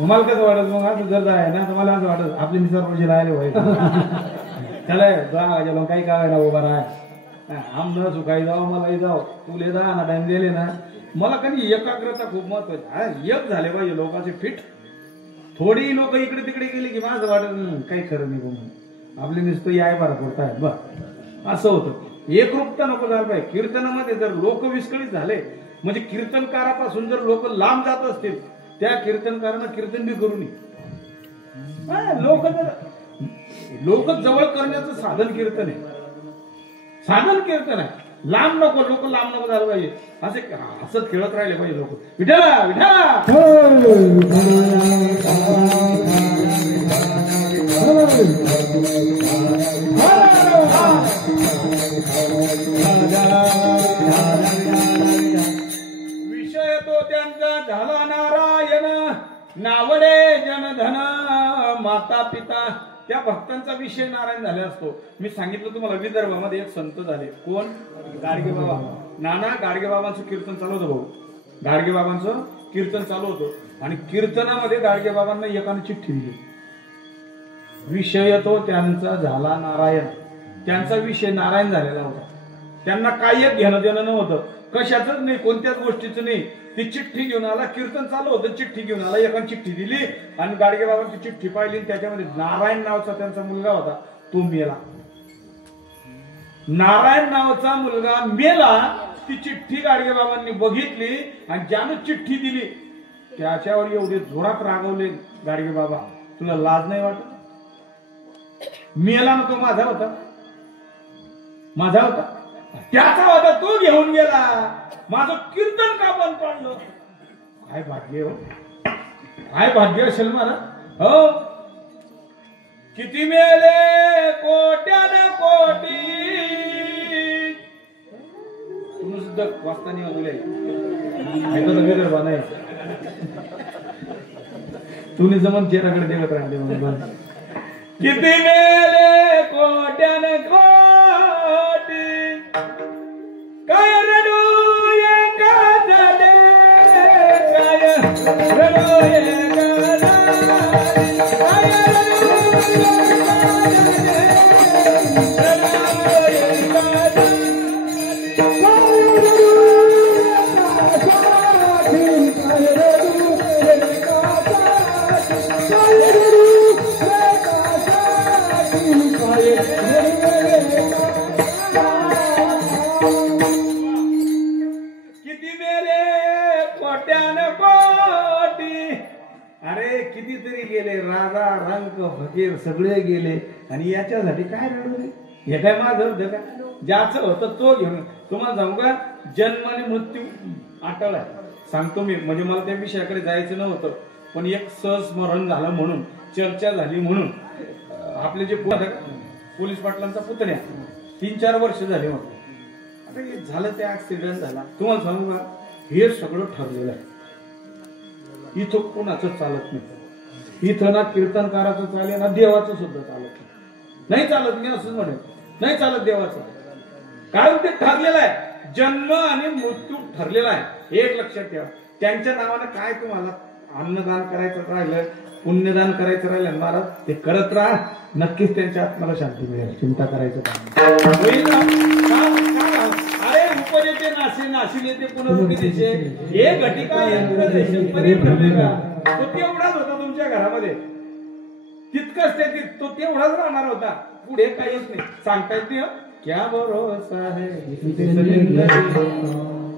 मला कसं वाटत मग असं जर आहे ना तर मला असं वाटत आपले निसर्ग पैसे राहिले व्हायचं. चला जा काही काय ना उभा राह आम न सुखाई जाऊ मलाही जाऊ तुले जा ना टाइम दिले ना. मला कधी एकाग्रता खूप महत्वाची. एक झाले पाहिजे लोकांचे फिट. थोडी लोक इकडे तिकडे गेली की माझं वाटत काही खरं नाही म्हणून आपले नुसतं याय बरा पडताय बस असं होतं. एकरूपता नको झालं पाहिजे. कीर्तनामध्ये जर लोक विस्कळीत झाले म्हणजे कीर्तनकारापासून जर लोक लांब जात असतील त्या कीर्तनकारांना कीर्तन बी करू नये. लोक लोक जवळ करण्याचं साधन कीर्तन आहे, साधन कीर्तन आहे. लांब नको, लोक लांब नको झालं पाहिजे, असे हसत खेळत राहिले पाहिजे लोक. विठ्ठला विठ्ठला विषय तो त्यांचा झाला नारायण, नावडे जनधन माता पिता. त्या भक्तांचा विषय नारायण झाले असतो. मी सांगितलं तुम्हाला विदर्भामध्ये एक संत झाले, कोण? गाडगे बाबा. नाना गाडगे बाबांचं कीर्तन चालू होतं भाऊ, गाडगे बाबांचं कीर्तन चालू होतं आणि कीर्तनामध्ये गाडगे बाबांना एकाने चिठ्ठी दिली. विषय तो त्यांचा झाला नारायण, त्यांचा विषय नारायण झालेला होता. त्यांना काही एक घेणं देणं नव्हतं, कशाच नाही, कोणत्याच गोष्टीचं नाही. ती चिठ्ठी घेऊन आला, कीर्तन चालू होतं, चिठ्ठी घेऊन आला, एकाने चिठ्ठी दिली आणि गाडगे बाबांची चिठ्ठी पाहिली. त्याच्यामध्ये नारायण नावाचा त्यांचा मुलगा होता, तो मेला. नारायण नावाचा मुलगा मेला. ती चिठ्ठी गाडगे बाबांनी बघितली आणि ज्यानं चिठ्ठी दिली त्याच्यावर एवढे जोरात रागवले गाडगे बाबा, तुला लाज नाही वाटत? मेला ना तो माझा होता, माझा होता, त्याचा होता, तो घेऊन गेला, माझं कीर्तन का बंद पाडलं? काय भाग्य हो, काय भाग्य असेल मला. हो, किती मेले कोट्यान कोटी. तुम्ही सुद्धा वाचताना बोलले ऐकत विदर्भ नाही, तुम्ही जमन चेहराकडे देवत राहिले म्हणून. किती मेले कोट्यान कोटी, काय रडू एका झाले, काय रडू एका झाले, काय रडू कितीतरी गेले, राजा रंक फकीर सगळे गेले आणि याच्यासाठी काय रडवले? हे काय माझं होतं का? ज्याचं होतं तो घेऊन. तुम्हाला सांगू का, जन्म आणि मृत्यू अटळ आहे, सांगतो मी. म्हणजे मला त्या विषयाकडे जायचं नव्हतं, पण एक सहस्मरण झालं म्हणून, चर्चा झाली म्हणून. आपले जे पोलीस पाटलांचा पुतण्या 3-4 वर्ष झाले म्हटलं, आता हे झालं, ते ऍक्सिडेंट झाला. तुम्हाला सांगू का, हे सगळं ठरलेलं आहे. इथं कोणाचं चालत नाही, इथं ना कीर्तनकाराचं चालेल ना देवाचं सुद्धा चालत नाही चालत. मी असंच म्हणेन, नाही चालत देवाचं, कारण ते ठरलेलं आहे. जन्म आणि मृत्यू ठरलेला आहे, एक लक्षात ठेवा. त्यांच्या नावानं काय तुम्हाला अन्नदान करायचं राहिलं, पुण्यदान करायचं राहिलं महाराज, ते करत राहा, नक्कीच त्यांच्या आत्म्याला शांती मिळेल. चिंता करायचं अरे उपजेते नाशी नाशिले ते पुनरुक्तीचे हे घटिका यंत्र देशील परिभ्रमिका. तो तेवढाच होता तुमच्या घरामध्ये, तितकंच ते तो तेवढाच राहणार होता, पुढे काहीच नाही. सांगता येत नाही. क्या भरोसा है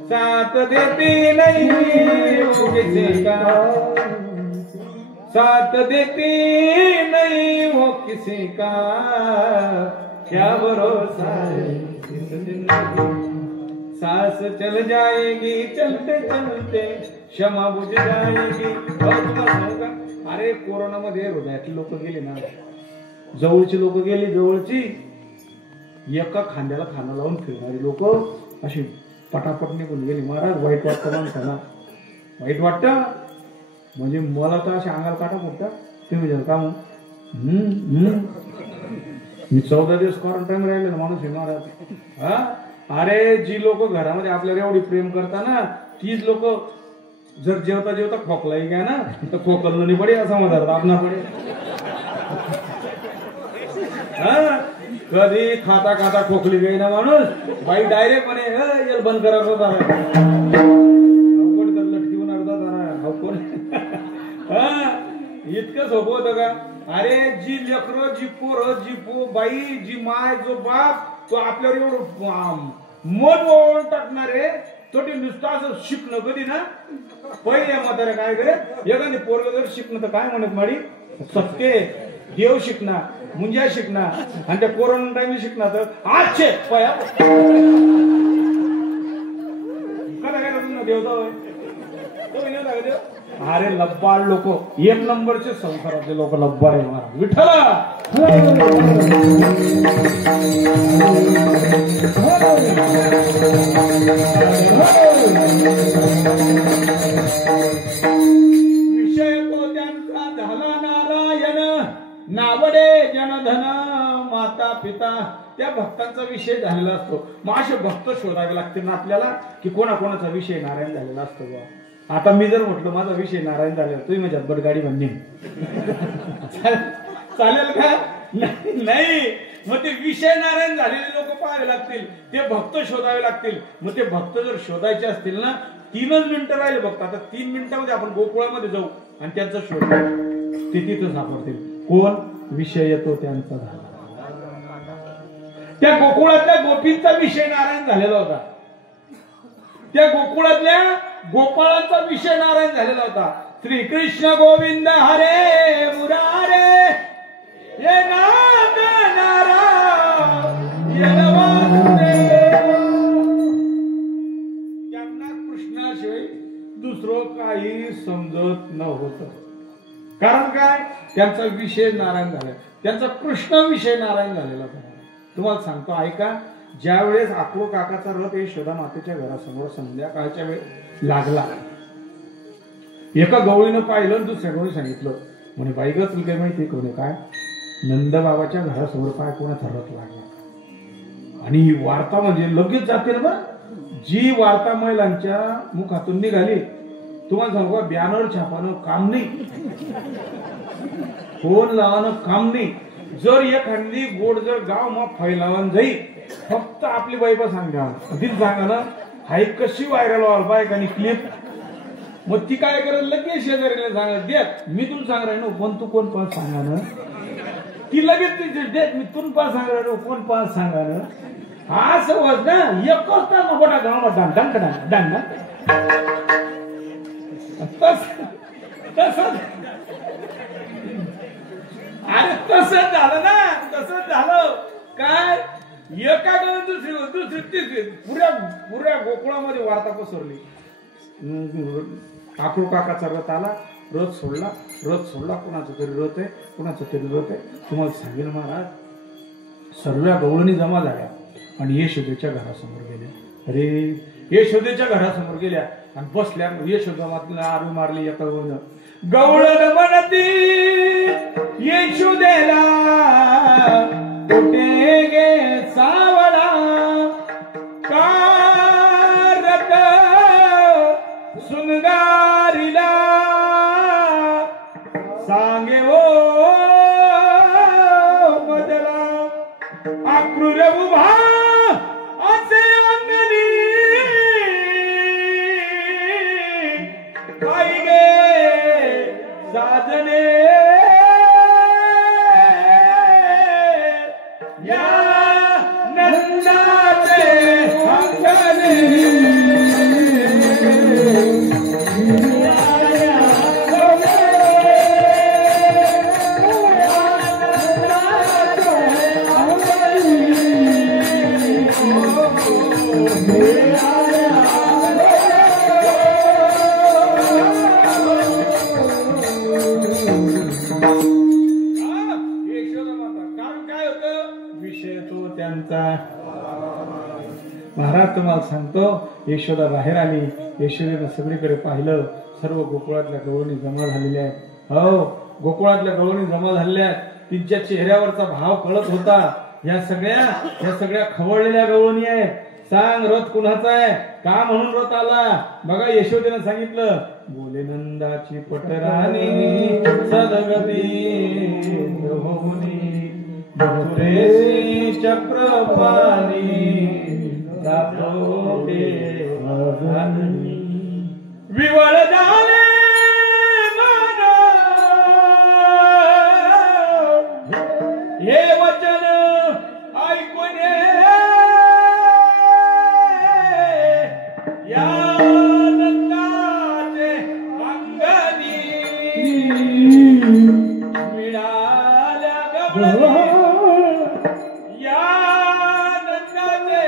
साथ देती नहीं वो किसी का, साथ देती नहीं वो किसी का, क्या भरोसा है सांस चल जाएगी चलते चलते क्षमा बुझ जाएगी. अरे कोरोनामध्ये हृदयातली लोक गेली ना, जवळची लोक गेली, जवळची एका खांद्याला खाना लावून फिरणारी लोक अशी पटापट निघून गेली. महाराज वाईट वाटतं माणसाला, वाईट वाटतं. म्हणजे मला तर अशा अंगाला काटा फुटता. तुम्ही जर का मी 14 दिवस क्वारंटाईन राहिले ना माणूस आहे महाराज. हा, अरे जी लोक घरामध्ये आपल्याला एवढी प्रेम करता ना, तीच लोक जर जेवता जेवता खोकलाही घ्या ना, तर खोकलनं नाही पडे असा मधार आपणा पडे. हा, कधी खाता खाता खोकली गई ना माणूस, बाई डायरेक्ट म्हणे बंद करा लटकीवर अर्धा जरा कोण. हा, इतकं सोपं होतं का? अरे जी लेकरं, जी पोरं, जी बाई, जी माय, जो बाप, तो आपल्यावर एवढं मन ओळून टाकणारे, तो ते नुसतं असं शिकणं कधी ना. पहिले म्हातारे काय करे, एखादी पोरग जर शिकणं तर काय म्हणत माडी सत्य देव शिकणार, मुंजा शिकणार आणि त्या कोरोना टाइम शिकणार तर आजचे पया कसा काय तुम्ही देवता होय तो विनोद आहे देव. अरे लब्बाड लोक, एक नंबरचे संसारातले लोक लब्बाड आहे महाराज. विठ्ठला विषय तो त्यांचा झाला नारायण, नावडे जनधन माता पिता. त्या भक्तांचा विषय झालेला असतो. मग असे भक्त शोधावे लागतील ना आपल्याला की कोणाकोणाचा विषय नारायण झालेला असतो बा. आता मी जर म्हटलं माझा विषय नारायण झालेला, तुम्ही माझ्यात बटगाडी म्हणणे चालेल का? नाही. मग ते विषय नारायण झालेले लोक पाहावे लागतील, ते भक्त शोधावे लागतील. मग ते भक्त जर शोधायचे असतील ना, 3च मिनिटं राहिले भक्त. आता 3 मिनिटांमध्ये आपण गोकुळामध्ये जाऊ आणि त्यांचा शोध ते तिथं सापडतील. कोण? विषय येतो त्यांचा झाला. त्या गोकुळातल्या गोपींचा विषय नारायण झालेला होता. त्या गोकुळातल्या गोपाळांचा विषय नारायण झालेला होता. श्रीकृष्ण गोविंद हरे मुरारे ये नाद त्यांना कृष्णाशिवाय दुसरं काही समजत नव्हतं. कारण काय? त्यांचा विषय नारायण झाला, त्यांचा कृष्ण विषय नारायण झालेला होता. तुम्हाला सांगतो ऐका, ज्या वेळेस अक्रूर काकाचा रथ यशोदा मातेच्या घरासमोर संध्याकाळच्या वेळ लागला, एका गवळीनं पाहिलं, दुसऱ्या गवळी सांगितलं म्हणे बाई ग तुला काय माहिती कोणी काय? नंदबाबाच्या घरासमोर पाय कोणाचा रथ लागला. आणि ही वार्ता म्हणजे लगेच जाते ना. जी वार्ता महिलांच्या मुखातून निघाली, तुम्हाला सांगू का, बॅनर छापानं काम नाही, फोन लावणं काम नाही. जर एखादी गोड जर गाव मग फैलावून जाईल, फक्त आपली बाईबा सांगा तिला सांगा ना हाय कशी व्हायरल व्हायला बायकानी क्लिप. मग ती काय करेल, लगेच शेजारीला सांगा देत मी तुला सांग राही ना कोण तू कोण पास सांगा ना. ती लगेच देत मी तुला पास सांग राही कोण पास सांगा ना. हा समज ना एक करता ना मोठा गाव डांग अरे तसंच झालं ना, तसंच झालं. काय एका दुसरी तिसरी पुऱ्या गोकुळामध्ये वार्ता पसरली. अक्रूर काकाचा रथ आला, रथ सोडला, कोणाचा तरी रथ आहे, कोणाचा तरी रथ आहे. तुम्हाला सांगेल महाराज, सर्व गवळणी जमा झाल्या आणि यशोदेच्या घरासमोर गेल्या. अरे यशोदेच्या घरासमोर गेल्या आणि बसल्या. यशोदा मातला आरू मारली एका गवळीनं. गवळण म्हणती यशोदेला कुठे गे सावळा, कारक सुनगारीला सांगे ओ बदला. अक्रूर उभा असे अंगणी, आई गे साजने या नंदाचे अंगणी. महाराज तुम्हाला सांगतो, यशोदा बाहेर आली. यशोदेनं सगळीकडे पाहिलं, सर्व गोकुळातल्या गवळणी जमा झालेल्या आहेत. हो, गोकुळातल्या गवळणी जमा झालेल्या आहेत. तिच्या चेहऱ्यावरचा भाव कळत होता. या सगळ्या खवळलेल्या गवळणी आहेत. सांग रथ कुणाचा आहे, का म्हणून रथ आला? बघा यशोदेनं सांगितलं, बोले नंदाची पटराणी सदगती मथुरेशी चक्रपाणी विवळ झाले मन हे वचन ऐकून या नंदाचे अंगणी मिळाले या नंदाचे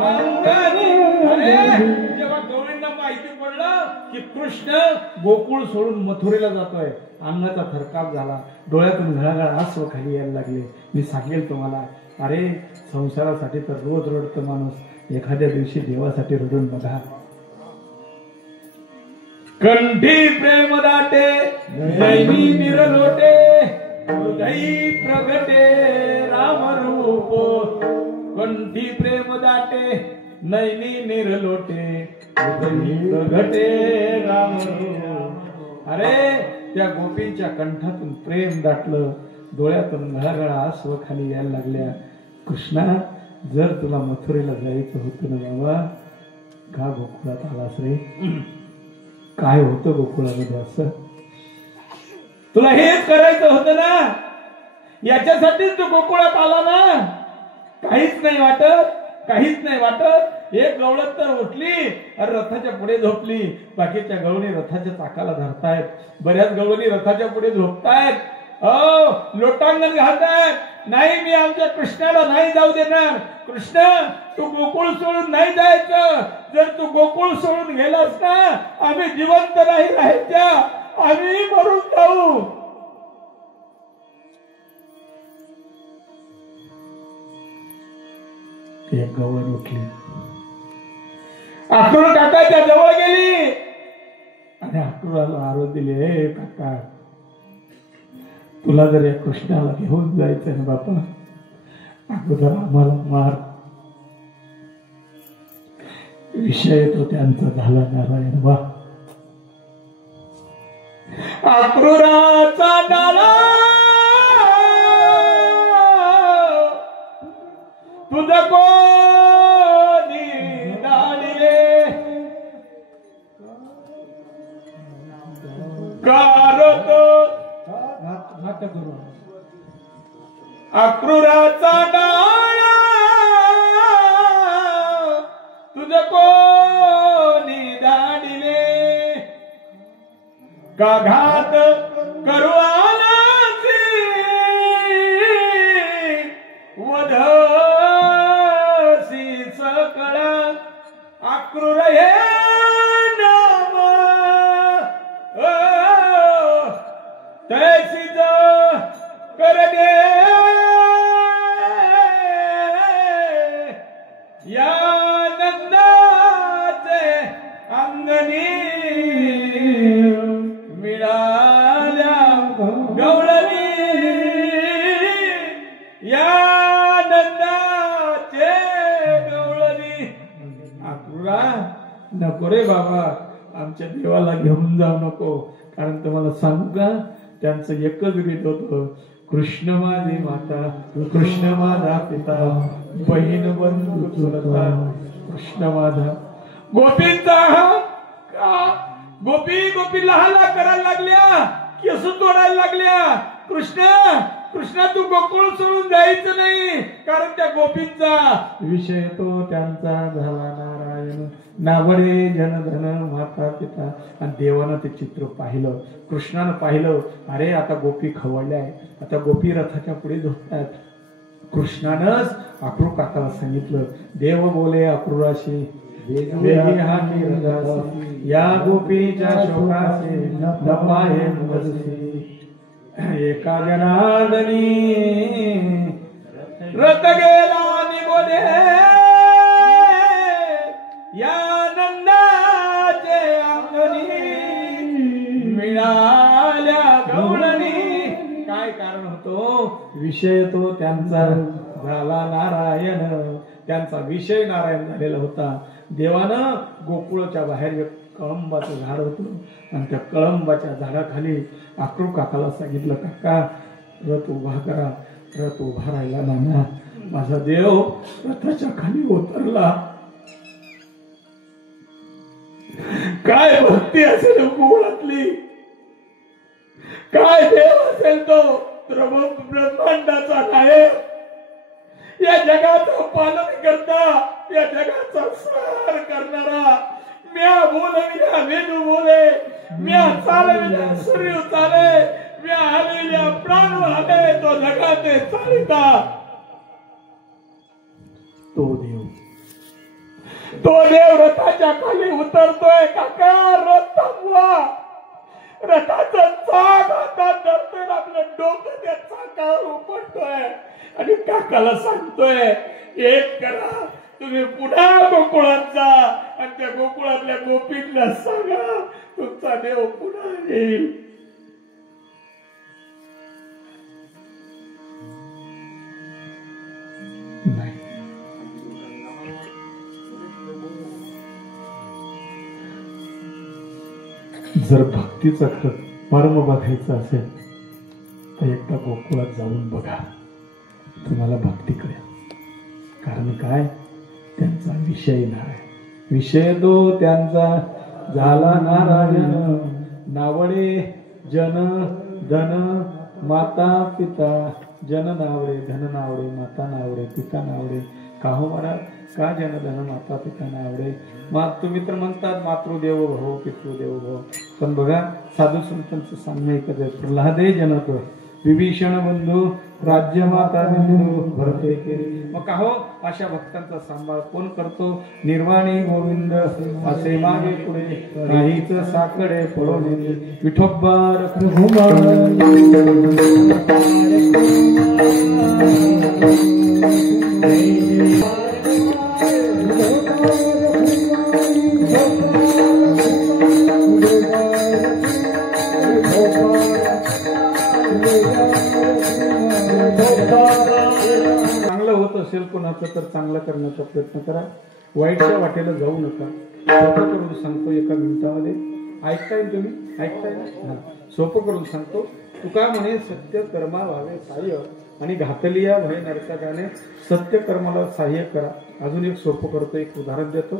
अंगणी. अरे जेव्हा गवळींना माहिती पडलं की कृष्ण गोकुळ सोडून मथुरेला जातोय, अंगाचा थरकाप झाला, डोळ्यातून घळाघळ आसव खाली यायला लागले. मी सांगेल तुम्हाला, अरे संसारासाठी तर रोज रडतो माणूस, एखाद्या दिवशी देवासाठी रडून बघा. कंठी प्रेम दाटे नैनी निरलोटे, हृदयी प्रगटे राम रूप. कंठी प्रेम दाटे नैनी निरलोटे, हृदयी प्रगटे राम रूप. अरे त्या गोपींच्या कंठातून प्रेम दाटलं, डोळ्यातून घळाघळा आसव खाली यायला लागल्या. कृष्णा, जर तुला मथुरेला जायचं होतं ना बाबा, का गोकुळात आलास रे? काय होतं गोकुळामध्ये असं? तुला हेच करायचं होतं ना, याच्यासाठीच तू गोकुळात आला ना. काहीच नाही वाटत, काहीच नाही वाटत. एक गवळण तर उठली आणि रथाच्या पुढे झोपली, बाकीच्या गवळणी रथाच्या चाकाला धरतायत, बऱ्याच गवळणी रथाच्या पुढे झोपतायत, लोटांगण घालतायत. नाही, मी आमच्या कृष्णाला नाही जाऊ देणार. कृष्ण, तू गोकुळ सोडून नाही जायचं. जर तू गोकुळ सोडून गेलास ना, आम्ही जिवंत नाही राहायच्या, आम्ही मरून जाऊ. एक गवळ उठली, अक्रूर काकाच्या जवळ गेली आणि अक्रूराला आरोप दिले, हे काका, तुला जर या कृष्णाला घेऊन जायचंय ना बापा, अगोदर आम्हाला मार. विषय तो त्यांचा झाला नारायण बा. अक्रूराचा डाला तुझ कोणी दाडिले, कारत अक्रूराचा डाळा तुझ कोणी दाडिले, का घात करू आलासी वधसी सकळा. अक्रूर हे नाम तैसीच करणे, या नंदाचे अंगणी मिळाल्या गवळणी, या नंदाचे गवळणी. अक्रूरा, नको रे बाबा, आमच्या देवाला घेऊन जाऊ नको. कारण तुम्हाला सांगू का, त्यांचं एकच गीत होतं, कृष्ण माझी माता, कृष्ण माझा पिता, बहीण बंधू चुलता, कृष्ण माझा. गोपींचा गोपी लहाला करायला लागल्या, केस तोडायला लागल्या. कृष्ण तू गोकुळ सोडून जायचं नाही, कारण त्या गोपींचा विषय तो त्यांचा झाला नारायण. नावडे जनधन माता पिता. आणि देवानं ते चित्र पाहिलं, कृष्णानं पाहिलं, अरे आता गोपी खवळल्या, आता गोपी रथाच्या पुढे झोपतात. कृष्णानंच अक्रूर काकाला सांगितलं, देव बोले अक्रूराशी, या गोपीच्या शोकाशी नपाहे मुदसी. एका जनार्दनी रथ गेला निगोदे, या नंदाचे अंगणी मिळाल्या गवळणी. काय कारण होतो? विषय तो त्यांचा झाला नारायण. त्यांचा विषय नारायण झालेला होता. देवानं गोकुळच्या बाहेर एक कळंबाचं झाड होतं आणि त्या कळंबाच्या झाडाखाली अक्रूर काकाला सांगितलं, काका रथ उभा करा. रथ उभा राहिला ना, माझा देव रथाच्या खाली उतरला. काय भक्ती असेल गोकुळातली, काय देव असेल तो ब्रह्मांडाचा नायक, या जगाचं पालन करता, या जगाचा संहार करणारा. म्या बोलविल्या वेदू बोले, म्या चालविल्या सूर्य चाले, म्या हलविल्या प्राण हाले, तो जगाते चालिता. तो देव रथाच्या खाली उतरतोय. काका रथ थांबवा. रथाचं चाक हातात धरतोय, आपलं डोकं त्या चाकावर उपटतोय आणि काकाला सांगतोय एक करा, तुम्ही पुन्हा गोकुळात जा आणि त्या गोकुळातल्या गोपीतल्या सांगा तुमचा देव पुन्हा येईल. नाही, जर भक्तीचा मर्म बघायचं असेल तर एकदा गोकुळात जाऊन बघा, तुम्हाला भक्ती कळेल. कारण काय, त्यांचा विषय नाही. विषय तो त्यांचा झाला नारायण. नावडे जन धन माता पिता. जन नावडे, धन नावडे, माता नावडे, पिता नावडे. का हो महाराज, का जन धन माता पिता नावडे? तुम्ही तर म्हणतात मातृदेव भव पितृदेव भव. पण बघा साधू संतांचं सांगणं एकच आहे. प्रल्हादे जनक विभीषण बंधू राज्य माता बिंदू भरते केली. मग का हो, अशा भक्तांचा सांभाळ कोण करतो? निर्वाणी गोविंद असे मागे पुढे काहीच साकडे पळवणे. विठोबार चांगलं होत असेल कोणाचं तर चांगलं करण्याचा प्रयत्न करा. वाईटच्या वाटेला जाऊ नका. सोपं करून सांगतो एका मिनिटामध्ये. ऐकताय तुम्ही? ऐकताय ना? सोपं करून सांगतो. तुका म्हणे सत्य कर्मा व्हावे सहाय्य आणि घातलिया भय नरकाने. सत्य कर्माला सहाय्य करा. अजून एक सोपं करतो, एक उदाहरण देतो.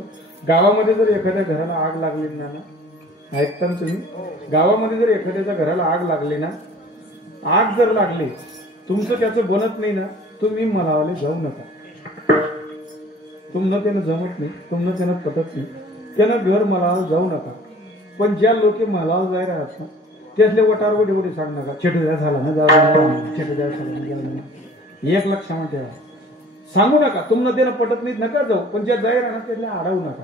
गावामध्ये जर एखाद्या घराला आग लागली ना, ऐकता ना तुम्ही? गावामध्ये जर एखाद्याच्या घराला आग लागली ना, आग जर लागली, तुमचं त्याचं बनत नाही ना, तुम्ही मलावाले जाऊ नका. तुमनं त्यानं जमत नाही, तुमनं त्यानं पटत नाही, त्यानं घर मलावाला जाऊ नका. पण ज्या लोक मलावर जाय राहत ना, त्यातले वटारवट एवढे सांग नका. छेटद्या झाला ना जाऊ, छेटद्या झाला ना. एक लक्षात ठेवा, सांगू नका. तुमनं त्यानं पटत नाही नका जाऊ, पण ज्या जाय राहणार त्यातल्या अडवू नका.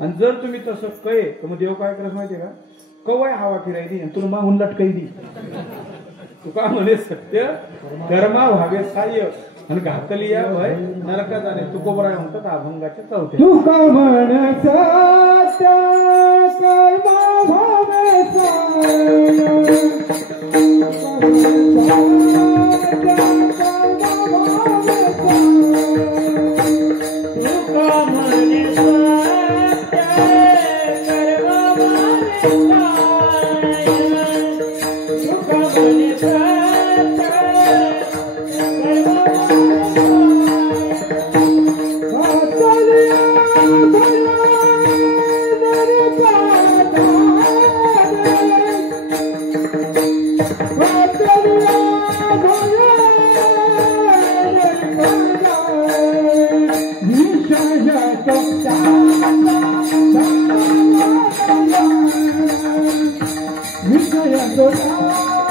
आणि जर तुम्ही तसं कळे तर मग देव काय करत माहितीये का? कवाय हवा फिरायची आणि तुला मागून लटकाई दी. तुका म्हणे सत्य कर्मा व्हावे सहाय्य आणि घातलिया भय नरका जाणे. तुकोबराय म्हणतात अभंगाच्या चौथ्या. तुका म्हणे सत्य कर्मा व्हावे सहाय्य. Viva